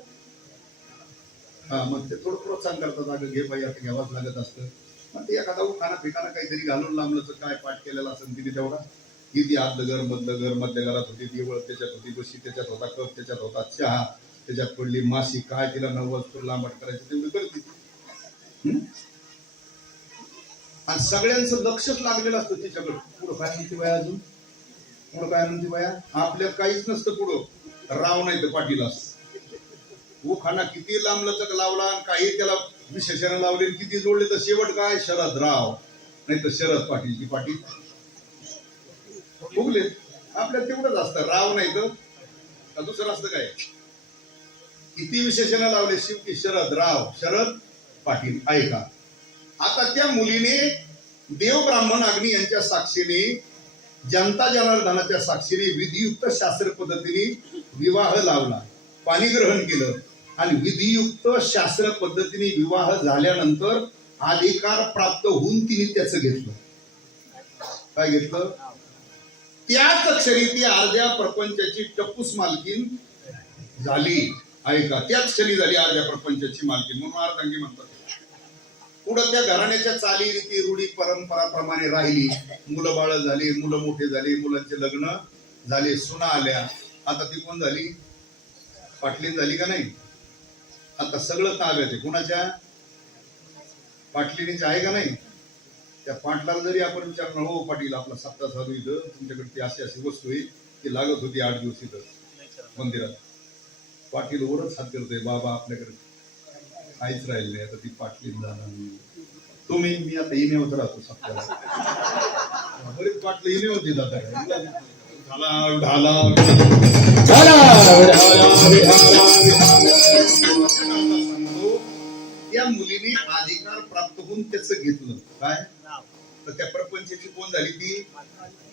मग ते थोडं प्रोत्साहन करतात, अगं घे बाई आता घ्यावाच लागत असतं. मग ते एखादा खाना पिकाना काहीतरी घालून लांबलं काय पाठ केलेला असेल तिने तेवढा. किती आतलं घर मधल्या घरात होती देवळ, त्याच्यात होती बशी, त्याच्यात होता कप, त्याच्यात होता चहा, त्याच्यात पडली माशी, काय तिला नवस लांबट करायचं तेवढी करते. आणि सगळ्यांचं लक्षच लागलेलं असतं तिच्याकडे. पुढं काय म्हणते बाया, अजून पुढं काय म्हणते बाया, आपल्यात काहीच नसतं. पुढं राव नाही तर पाटील असत. खाना किती लांब लचक लावला, काही त्याला विशेषण लावले, किती जोडले, तर शेवट काय शरद राव नाही तर शरद पाटील. की पाटील फुगले. आपल्यात तेवढंच असतं, राव नाही तर दुसरं असतं काय. किती विशेषण लावले, शिवकी शरद राव शरद पाटील. ऐका, आता त्या मुलीने देव ब्राह्मण अग्नी यांच्या साक्षीने, जनता जनार्दनाच्या साक्षीने विधियुक्त शास्त्र पद्धतीने विवाह लावला, पाणीग्रहण केलं. आणि विधियुक्त शास्त्र पद्धतीने विवाह झाल्यानंतर अधिकार प्राप्त होऊन तिने त्याचं घेतलं. काय घेतलं? त्याच क्षणी ती अर्ध्या प्रपंचाची टप्पूस मालकीन झाली. ऐका, त्याच क्षणी झाली अर्ध्या प्रपंचाची मालकीन. म्हणून अर्धांगी म्हणतात. पुढं त्या घराण्याच्या चाली रीती रूढी परंपराप्रमाणे राहिली. मुलं बाळ झाली, मुलं मोठे झाली, मुलांचे लग्न झाले, सुना आल्या. आता ती कोण झाली? पाटलीन झाली का नाही? आता सगळं ताब्यात आहे. कुणाच्या? पाटलीनीच आहे का नाही? त्या पाटलाला जरी आपण विचारणार, हो पाटील आपला सप्ताह चालू इथं, तुमच्याकडे ती अशी अशी वस्तू आहे ती लागत होती 8 दिवस इथं मंदिरात. पाटील वरच हात करतोय, बाबा आपल्याकडे काहीच राहिलं नाही. आता ती पाटलीन झाला. तुम्ही मी आता इनेवत राहतो सप्ताहाला. बरीच पाटलं इने होती जाता त्या मुलीने अधिकार प्राप्त होऊन त्याचं घेतलं काय तर त्या प्रपंचाची कोण झाली ती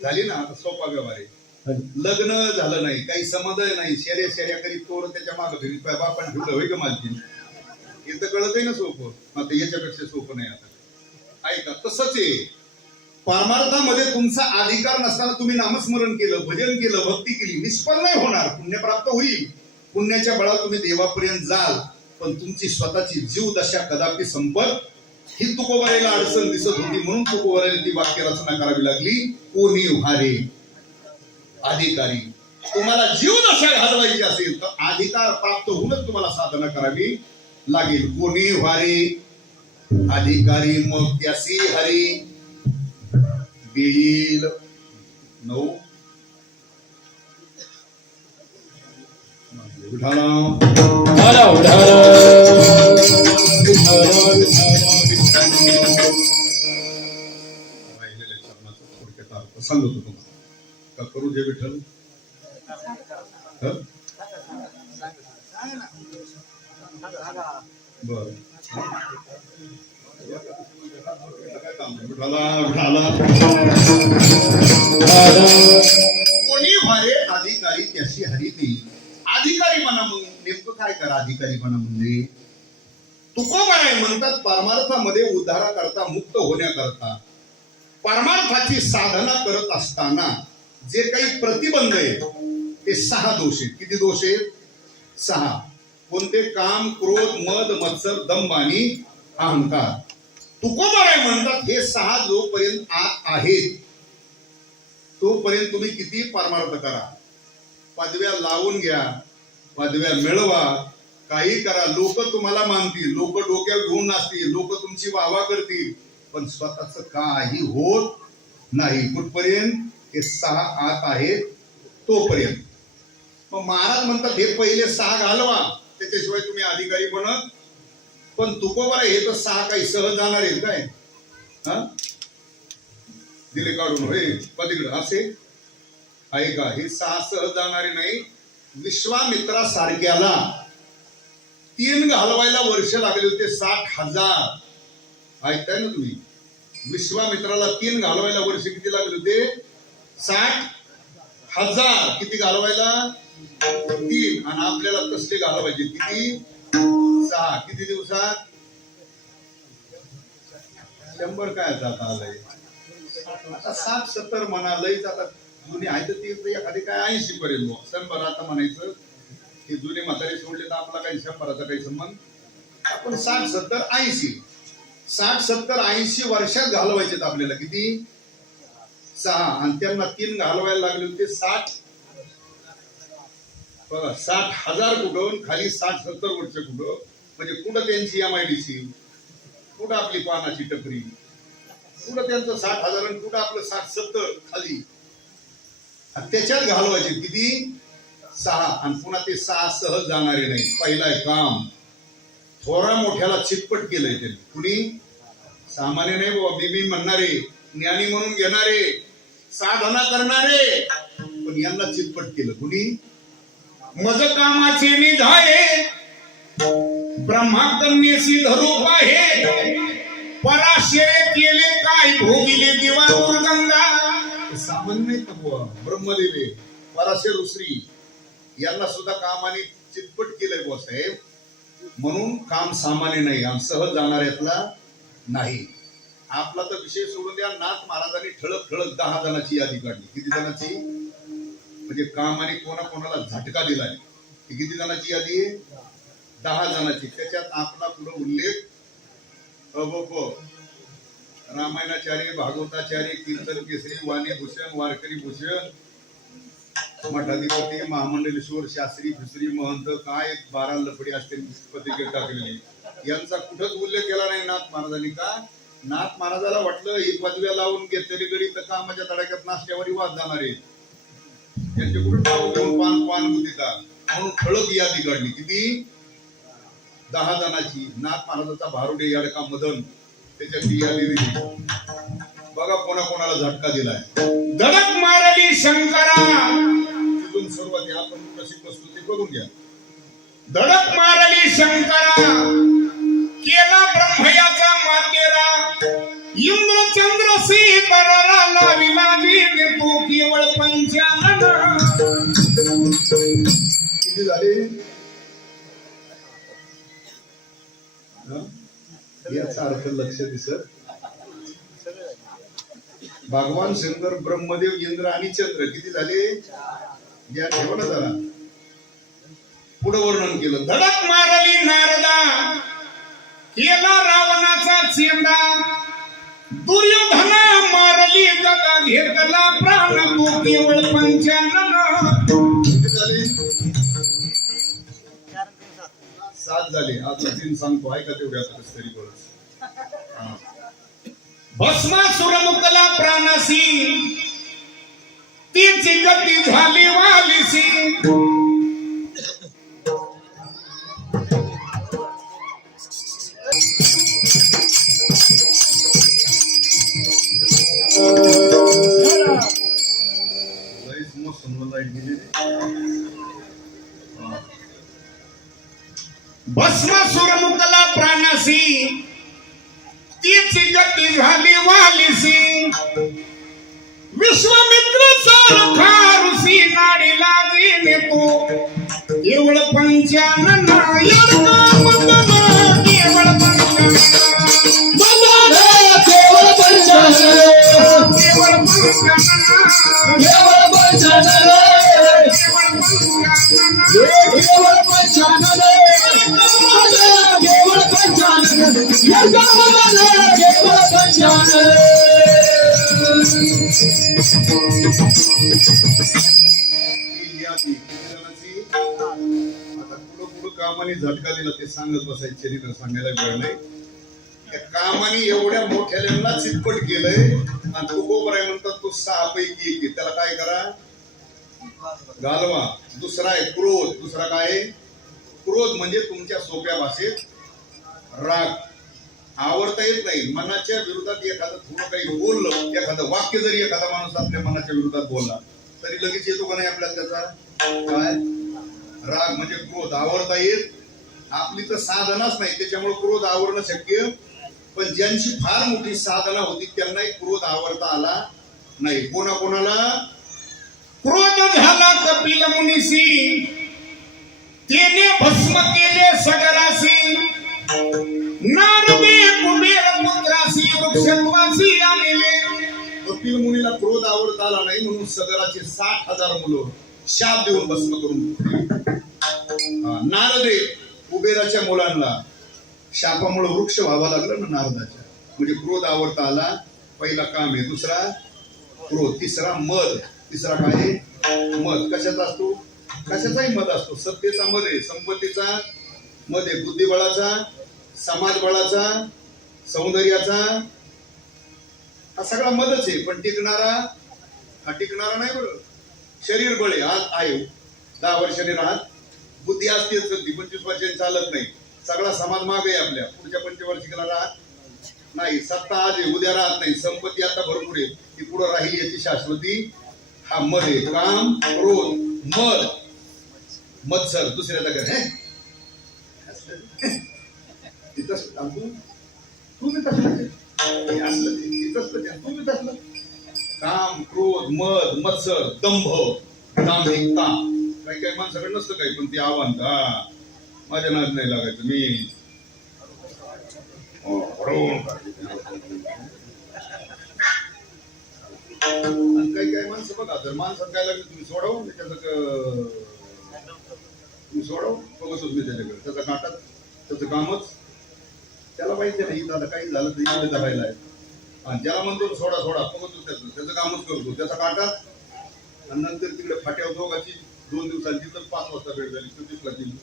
झाली ना आता सोपा व्यवहार आहे लग्न झालं नाही काही समाधान नाही शेऱ्या करीत तोर त्याच्या मागं घरी बापान ठेवलं होय का मालकीन इथं कळत आहे ना सोपं आता याच्यापेक्षा सोपं नाही आता ऐका तसंच आहे परमार्थामध्ये तुमचा अधिकार नसताना तुम्ही नामस्मरण केलं भजन केलं भक्ती केली निष्फळ नाही होणार पुण्य प्राप्त होईल पुण्याच्या बळावर तुम्ही देवापर्यंत जाल पण तुमची स्वतःची जीव दशा कदापि संपत ही तुकोबारायला अडचण दिसत होती म्हणून तुकोबारायला ती वाक्य रचना करावी लागली कोणी उहारे अधिकारी तुम्हाला जीव दशा घालवायची असेल तर अधिकार प्राप्त होऊनच तुम्हाला साधना करावी लागेल कोणी उहारे अधिकारी मग त्यासी हरी देईल 9 विठाला राहिलेल्या चरणाचा थोडक्यात अर्थ सांगतो तुम्हाला का करू जे विठ्ठल बर कोणी भारे अधिकारी त्याशी हरी देईल अधिकारी म्हणा मग नेमकं काय करा अधिकारीपणा म्हणजे तुकोबाराय म्हणतात परमार्थामध्ये उद्धाराकरता मुक्त होण्याकरता परमार्थाची साधना करत असताना जे काही प्रतिबंध आहेत ते 6 दोष आहेत किती दोष आहेत 6 कोणते काम क्रोध मद मत्सर दंभ आणि अहंकार तुकोबाराय म्हणतात हे 6 जोपर्यंत आत आहेत तोपर्यंत तुम्ही किती परमार्थ करा पदव्या लावून घ्या पदव्या मिळवा काही करा लोक तुम्हाला मानतील लोक डोक्यावर घेऊन नाचतील लोक तुमची वाहवा करतील पण स्वतःच काही होत नाही कुठपर्यंत हे 6 आत आहेत तोपर्यंत मग महाराज म्हणतात हे पहिले 6 घालवा त्याच्याशिवाय तुम्ही अधिकारी बनत पण तुकोबाराय हे तर 6 काही सहज जाणार आहेत काय हा दिले काढून होय पलीकडे असे आहे का हे 6 सहज जाणारे नाही विश्वामित्रासारख्याला 3 घालवायला वर्ष लागले होते 60,000 ऐकताय ना तुम्ही विश्वामित्राला 3 घालवायला वर्ष किती लागले होते 60,000 किती घालवायला 3 आणि आपल्याला तसले घालवायचे किती 6 किती दिवसात 100 काय जाता आलंय आता 60-70 म्हणालंय आता जुने आहे तर ती एखादी काय 80 पर्यंत 100 आता म्हणायचं हे जुने म्हातारे सोडले तर आपला काही 100चा काही संबंध आपण 60-70-80 60-70-80 वर्षात घालवायचे आपल्याला किती 6 आणि त्यांना 3 घालवायला लागले होते 60 बघा 60,000 कुठून खाली 60-70 वर्ष कुठं म्हणजे कुठं त्यांची MIDC कुठं आपली पानाची टपरी कुठं त्यांचं 60,000 आणि कुठं आपलं 60-70 खाली त्याच्यात घालवायचे किती 6 आणि पुन्हा ते 6 सहज जाणारे नाही पहिला काम थोरा मोठ्याला चितपट केलंय त्यांनी कुणी सामान्य नाही बाबा मी म्हणणारे ज्ञानी म्हणून घेणारे साधना करणारे पण यांना चितपट केलं कुणी मज कामाचे निधाये ब्रह्माकन्येसी धरू पाहे पराशरे केले काय भोगिले दिवा दुर्गंगा सामान्य नाही का ब्रह्मदेवे पराशर ऋषी यांना सुद्धा कामाने चितपट केलंय बुवा साहेब म्हणून काम सामान्य नाही आणि सहज जाणाऱ्यातला नाही आपला तर विषय सोडून द्या नाथ महाराजांनी ठळक 10 जणांची यादी काढली किती जणांची म्हणजे कामाने कोणाकोणाला झटका दिलाय किती जणांची यादी आहे 10 जणांची त्याच्यात आपला पुढे उल्लेख रामायणाचार्य भागवताचार्य कीर्तन केसरी वाणी भूषण वारकरी भूषण मठाधिपती महामंडलेश्वर शास्त्री फिसरी महंत काय 12 लफडी असते पत्रिकेत टाकलेली यांचा कुठंच उल्लेख केला नाही नाथ महाराजांनी का नाथ महाराजाला वाटलं ही पदव्या लावून घेतलेली गडी तर कामाच्या तडाख्यात नाश्त्यावरी वाद जाणार आहे त्यांचे कुठे नाव घेऊन पान बुद्धिता म्हणून ठळक यादी काढली किती 10 जणांची नाथ महाराजाचा भारुडे याडका मदन त्याच्यात यादी दिली बघा कोणाकोणाला झटका दिलाय धडक मारली शंकरा तिथून सुरुवात आपण कशी बसतो ते बघून घ्या धडक मारली शंकरा केला ब्रह्मयाचा मातेरा इंद्रचंद्र सीताराला लाविला जीने तू केवळ पंचानन. किती झाले? याचा अर्थ लक्ष दिसत. भगवान शंकर, ब्रह्मदेव, इंद्र आणि चंद्र किती झाले? या ठेवा ना जरा. पुढे वर्णन केलं. धडक मारली नारदा केला रावणाचा चेंडा दुर्योधना मारली गदा घेतला प्राण तू केवळ पंचानन. किती झाले? 7 झाले. आता 3 सांगतो, ऐका तेवढ्या तरी बरं. भस्मासुर मुकला प्राणसी तिची गती झाली वालिसी. भस्मासुर मुकला प्राणसी तिची गती झाली वालिसी. विश्वामित्र सारखा ऋषी नाडी लागीने तू केवळ पंचानन. केवळ पंचानन. केवळ पंचानन. केवळ पंचानन. केवळ पंचानन. केवळ पंचानन. केवळ पंचानन. केवळ पंचानन. आता पुढं कामाने झटका दिला ते सांगत बसायचं, चरित्र सांगायला वेळ नाही. त्या कामाने एवढ्या मोठ्याला चितपट केलंय आणि तो गोबर आहे म्हणतात तो 6 पैकी 1 आहे. त्याला काय करा? घालवा. दुसरा आहे क्रोध. दुसरा काय आहे? क्रोध म्हणजे तुमच्या सोप्या भाषेत राग. आवडता येत नाही. मनाच्या विरोधात एखादं थोडं काही बोललं, एखादं वाक्य जरी एखादा माणूस आपल्या मनाच्या विरोधात बोलला तरी लगेच येतो का नाही आपल्याला त्याचा काय? राग म्हणजे क्रोध. आवडता येत आपली तर साधनाच नाही, त्याच्यामुळे क्रोध आवरणं शक्य. पण ज्यांची फार मोठी साधना होती त्यांनाही क्रोध आवडता आला नाही. कोणाकोणाला? क्रोध झाला कपिल मुनीसी त्याने भस्म केले सगरासी. नारदे कुबेर पुत्रासी वृक्षवासी आलेले. कपिल मुनीला क्रोध आवडता आला नाही म्हणून सगराचे 60,000 मुलं शाप देऊन भस्म करून. नारदे कुबेराच्या मुलांना शापामुळे वृक्ष व्हावा लागला ना नारदाच्या. म्हणजे क्रोध आवडता आला. पहिला काम आहे. दुसरा क्रोध. तिसरा मद. तिसरा काय आहे? मद. कशाचा असतो? कशाचाही मद असतो. सत्तेचा मद आहे, संपत्तीचा मद आहे, बुद्धिबळाचा, समाज बळाचा, सौंदर्याचा, हा सगळा मदच आहे. पण टिकणारा हा टिकणारा नाही बरं. शरीर बळ आहे. आज आहे 10 वर्षांनी राहत. बुद्धी असते 25 वर्षांनी चालत नाही. सगळा समाज मागे आहे आपल्या. पुढच्या 25 राहत नाही. सत्ता आज आहे, उद्या राहत नाही. संपत्ती आता भरपूर आहे, ती पुढे राहील याची शाश्वती. हा मद आहे. काम, क्रोध, मद. मत्सर. दुसऱ्याचा घर काम, क्रोध, मद, मत्सर, दंभ, दांभिकता. काही काही माणसाकडे नसतं काही, पण ते आव्हान माझ्या नाद नाही लागायचं. मी काही काही माणसं बघा, जर माणसात काय लागलं तुम्ही सोडव, तुम्ही सोडव बघतच मी त्याच्याकडे. त्याचा नाटक, त्याचं कामच त्याला माहिती नाही. दादा काही झालं तर इकडे धरायला आहे. आणि ज्याला म्हणतो सोडा सोडा बघतो त्याचं कामच करतो. त्याचा काटा. आणि नंतर तिकडे फाट्यावर दोघाची 2 दिवसांची तर 5 वाजता भेट झाली. 24ला गेली.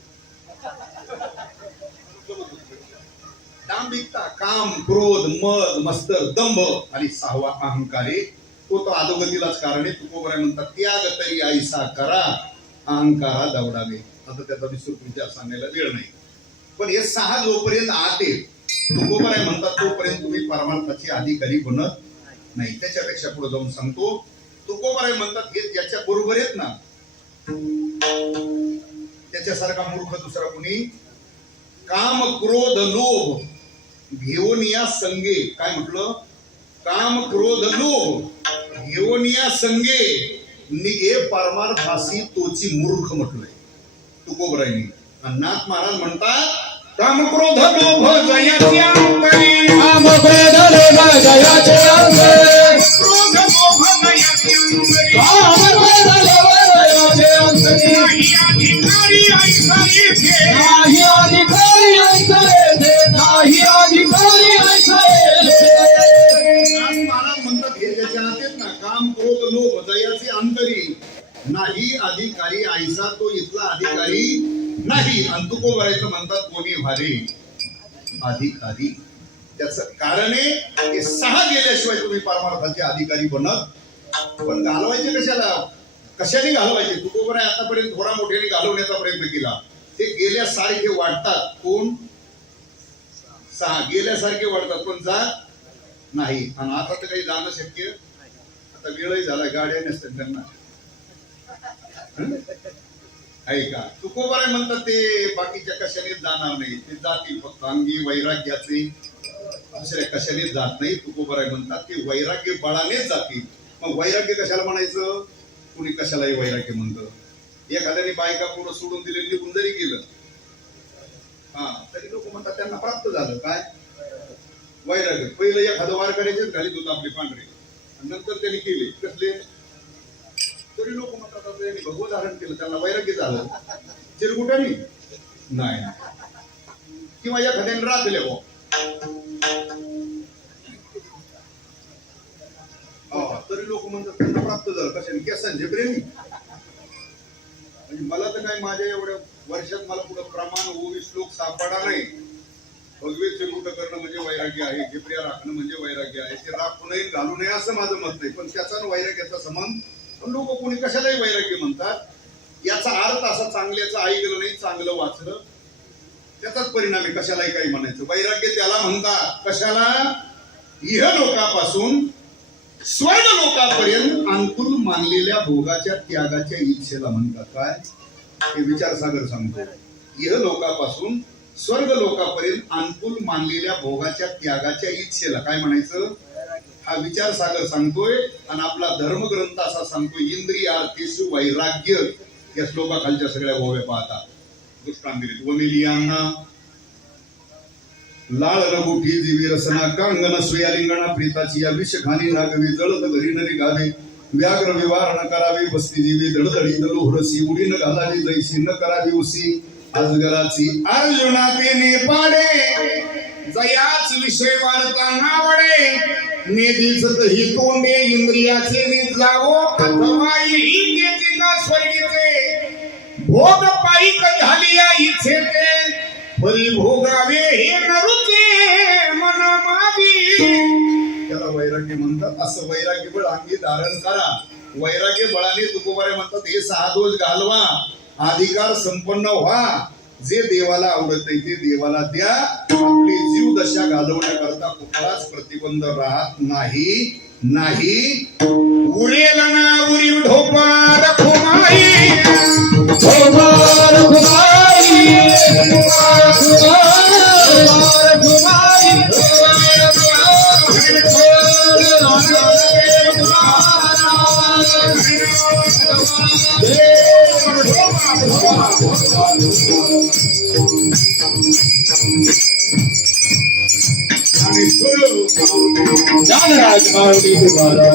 दांभिकता, काम, क्रोध, मद, मत्सर, दंभ आणि 6वा अहंकार आहे. तो अधोगतीलाच कारण आहे. तुकोबराय म्हणतात त्याग तरी ऐसा करा अहंकारा दवडावे. आता त्याचा विस्तृत विचार सांगायला वेळ नाही. पण हे 6 जोपर्यंत आते तुकोबराय म्हणतात तोपर्यंत तुम्ही परमार्थाची अधिकारी बनत नाही. त्याच्यापेक्षा पुढे जाऊन सांगतो. तुकोबराय म्हणतात हे ज्याच्या बरोबर आहेत ना त्याच्यासारखा मूर्ख दुसरा कोणी. काम, क्रोध, लोभ घेऊन या संगे, काय म्हटलं, काम क्रोध लोभ घेऊन या संगे निघे पारमार्थासी तोची मूर्ख म्हटलंय तुकोबरायांनी. आणि नाथ महाराज म्हणतात काम क्रोध लोभ जयाची अंतरी, काम क्रोध लोभ जयाचे अंतरी, क्रोध लोभ जयाची अंतरी, काम क्रोध लोभ जयाचे अंतरी, नाही अधिकारी ऐसा येथे, नाही अधिकारी ऐसा येथे, नाही अधिकारी ऐसा येथे. नाथ महाराज म्हणतात हे ज्याच्या हात आहेत ना, काम क्रोध लोभ जयाचे अंतरी, नाही अधिकारी ऐसा तो इथला अधिकारी नाही. आणि तुकोबरायचं म्हणतात कोणी भारी अधिकारी. त्याचं कारण आहे की 6 गेल्याशिवाय तुम्ही परमार्थाचे अधिकारी बनत. पण घालवायचे कशाला, कशाने घालवायचे. तुकोबराय आतापर्यंत थोडा मोठ्याने घालवण्याचा प्रयत्न केला, ते गेल्यासारखे वाटतात. कोण 6 गेल्यासारखे वाटतात पण जात नाही. आणि आता तर काही जाणं शक्य, आता वेळही झाला, गाड्या नसतात त्यांना, आहे का. तुकोबराय म्हणतात ते बाकीच्या कशाने जाणार नाही, ते जातील फक्त अंगी वैराग्याचे, दुसऱ्या कशाने जात नाही. तुकोबराय म्हणतात ते वैराग्य बळानेच जातील. मग वैराग्य कशाला म्हणायचं, कुणी कशालाही वैराग्य म्हणतं. एखाद्याने बायका पुढं सोडून दिले, निघून जरी गेलं तरी लोक म्हणतात त्यांना प्राप्त झालं काय, वैराग्य. पहिलं एखादं वार करायचेच घालीत होतं आपले पांढरे, नंतर त्यांनी केले कसले, तरी लोक म्हणतात त्यांनी भगवत धारण केलं, त्यांना वैराग्य झालं. चिरकुटाने नाही, किंवा एखाद्याने राखले हो, तरी लोक म्हणतात त्यांना प्राप्त झालं कशाने, केसांचे प्रेमी. म्हणजे मला तर काय माझ्या एवढ्या वर्षात मला पुढे प्रमाण ओवी श्लोक सापडा नाही. भगवे चिरकुट करणं म्हणजे वैराग्य आहे, झेपऱ्या राखणं म्हणजे वैराग्य आहे. ते राखू नये घालू नये असं माझं मत नाही, पण त्याचा वैराग्याचा संबंध. पण लोक कोणी कशालाही वैराग्य म्हणतात. याचा अर्थ असा चांगल्याचं ऐकलं नाही, चांगलं वाचलं त्याचाच परिणाम आहे. कशालाही काही म्हणायचं. वैराग्य त्याला म्हणतात कशाला, इहलोकापासून स्वर्ग लोकापर्यंत अनुकूल मानलेल्या भोगाच्या त्यागाच्या इच्छेला म्हणतात. काय हे विचारसागर सांगतो. इहलोकापासून स्वर्ग लोकापर्यंत अनुकूल मानलेल्या भोगाच्या त्यागाच्या इच्छेला काय म्हणायचं, हा विचारसागर सांगतोय. आणि आपला धर्मग्रंथ असा सांगतोय इंद्रियार्थेषु वैराग्य. या श्लोकाखालच्या सगळ्या ओव्या पाहता दृष्टांगिरीत. वमिलियांना लाळ रघुठी जीवी रसना, कांगन स्वेयालिंगणा प्रीताची या विषखानी नागवी, जळत घरी न निघावे, व्याघ्र विवार न करावी, बसती जीवी दळदळी लोहरसी, उडी न घालावी जैसी, न करावी उसी अजगराची. अर्जुना तेने पाडे जयाच विषय वार्ता नावडे, नेदीच ही तोंडे इंद्रियाचे निजावो, अथवा ही गेची का स्वर्गीचे, भोग पायी झाली या इच्छेचे, परिभोगावे हे नरुचे मन मागी. त्याला वैराग्य म्हणतात. असं वैराग्य बळ अंगी धारण करा. वैराग्य बळाने तुकोबारे म्हणतात हे 6 दोष घालवा, अधिकार संपन्न व्हा. जे देवाला आवडत नाही ते देवाला द्या. आपली जीव दशा घालवण्याकरता कुठलाच प्रतिबंध राहत नाही. उरेल ना उरी ढोपा रखुमाई, ढोपा रखुमाई, ज्ञानराज मारुती तुम्हारा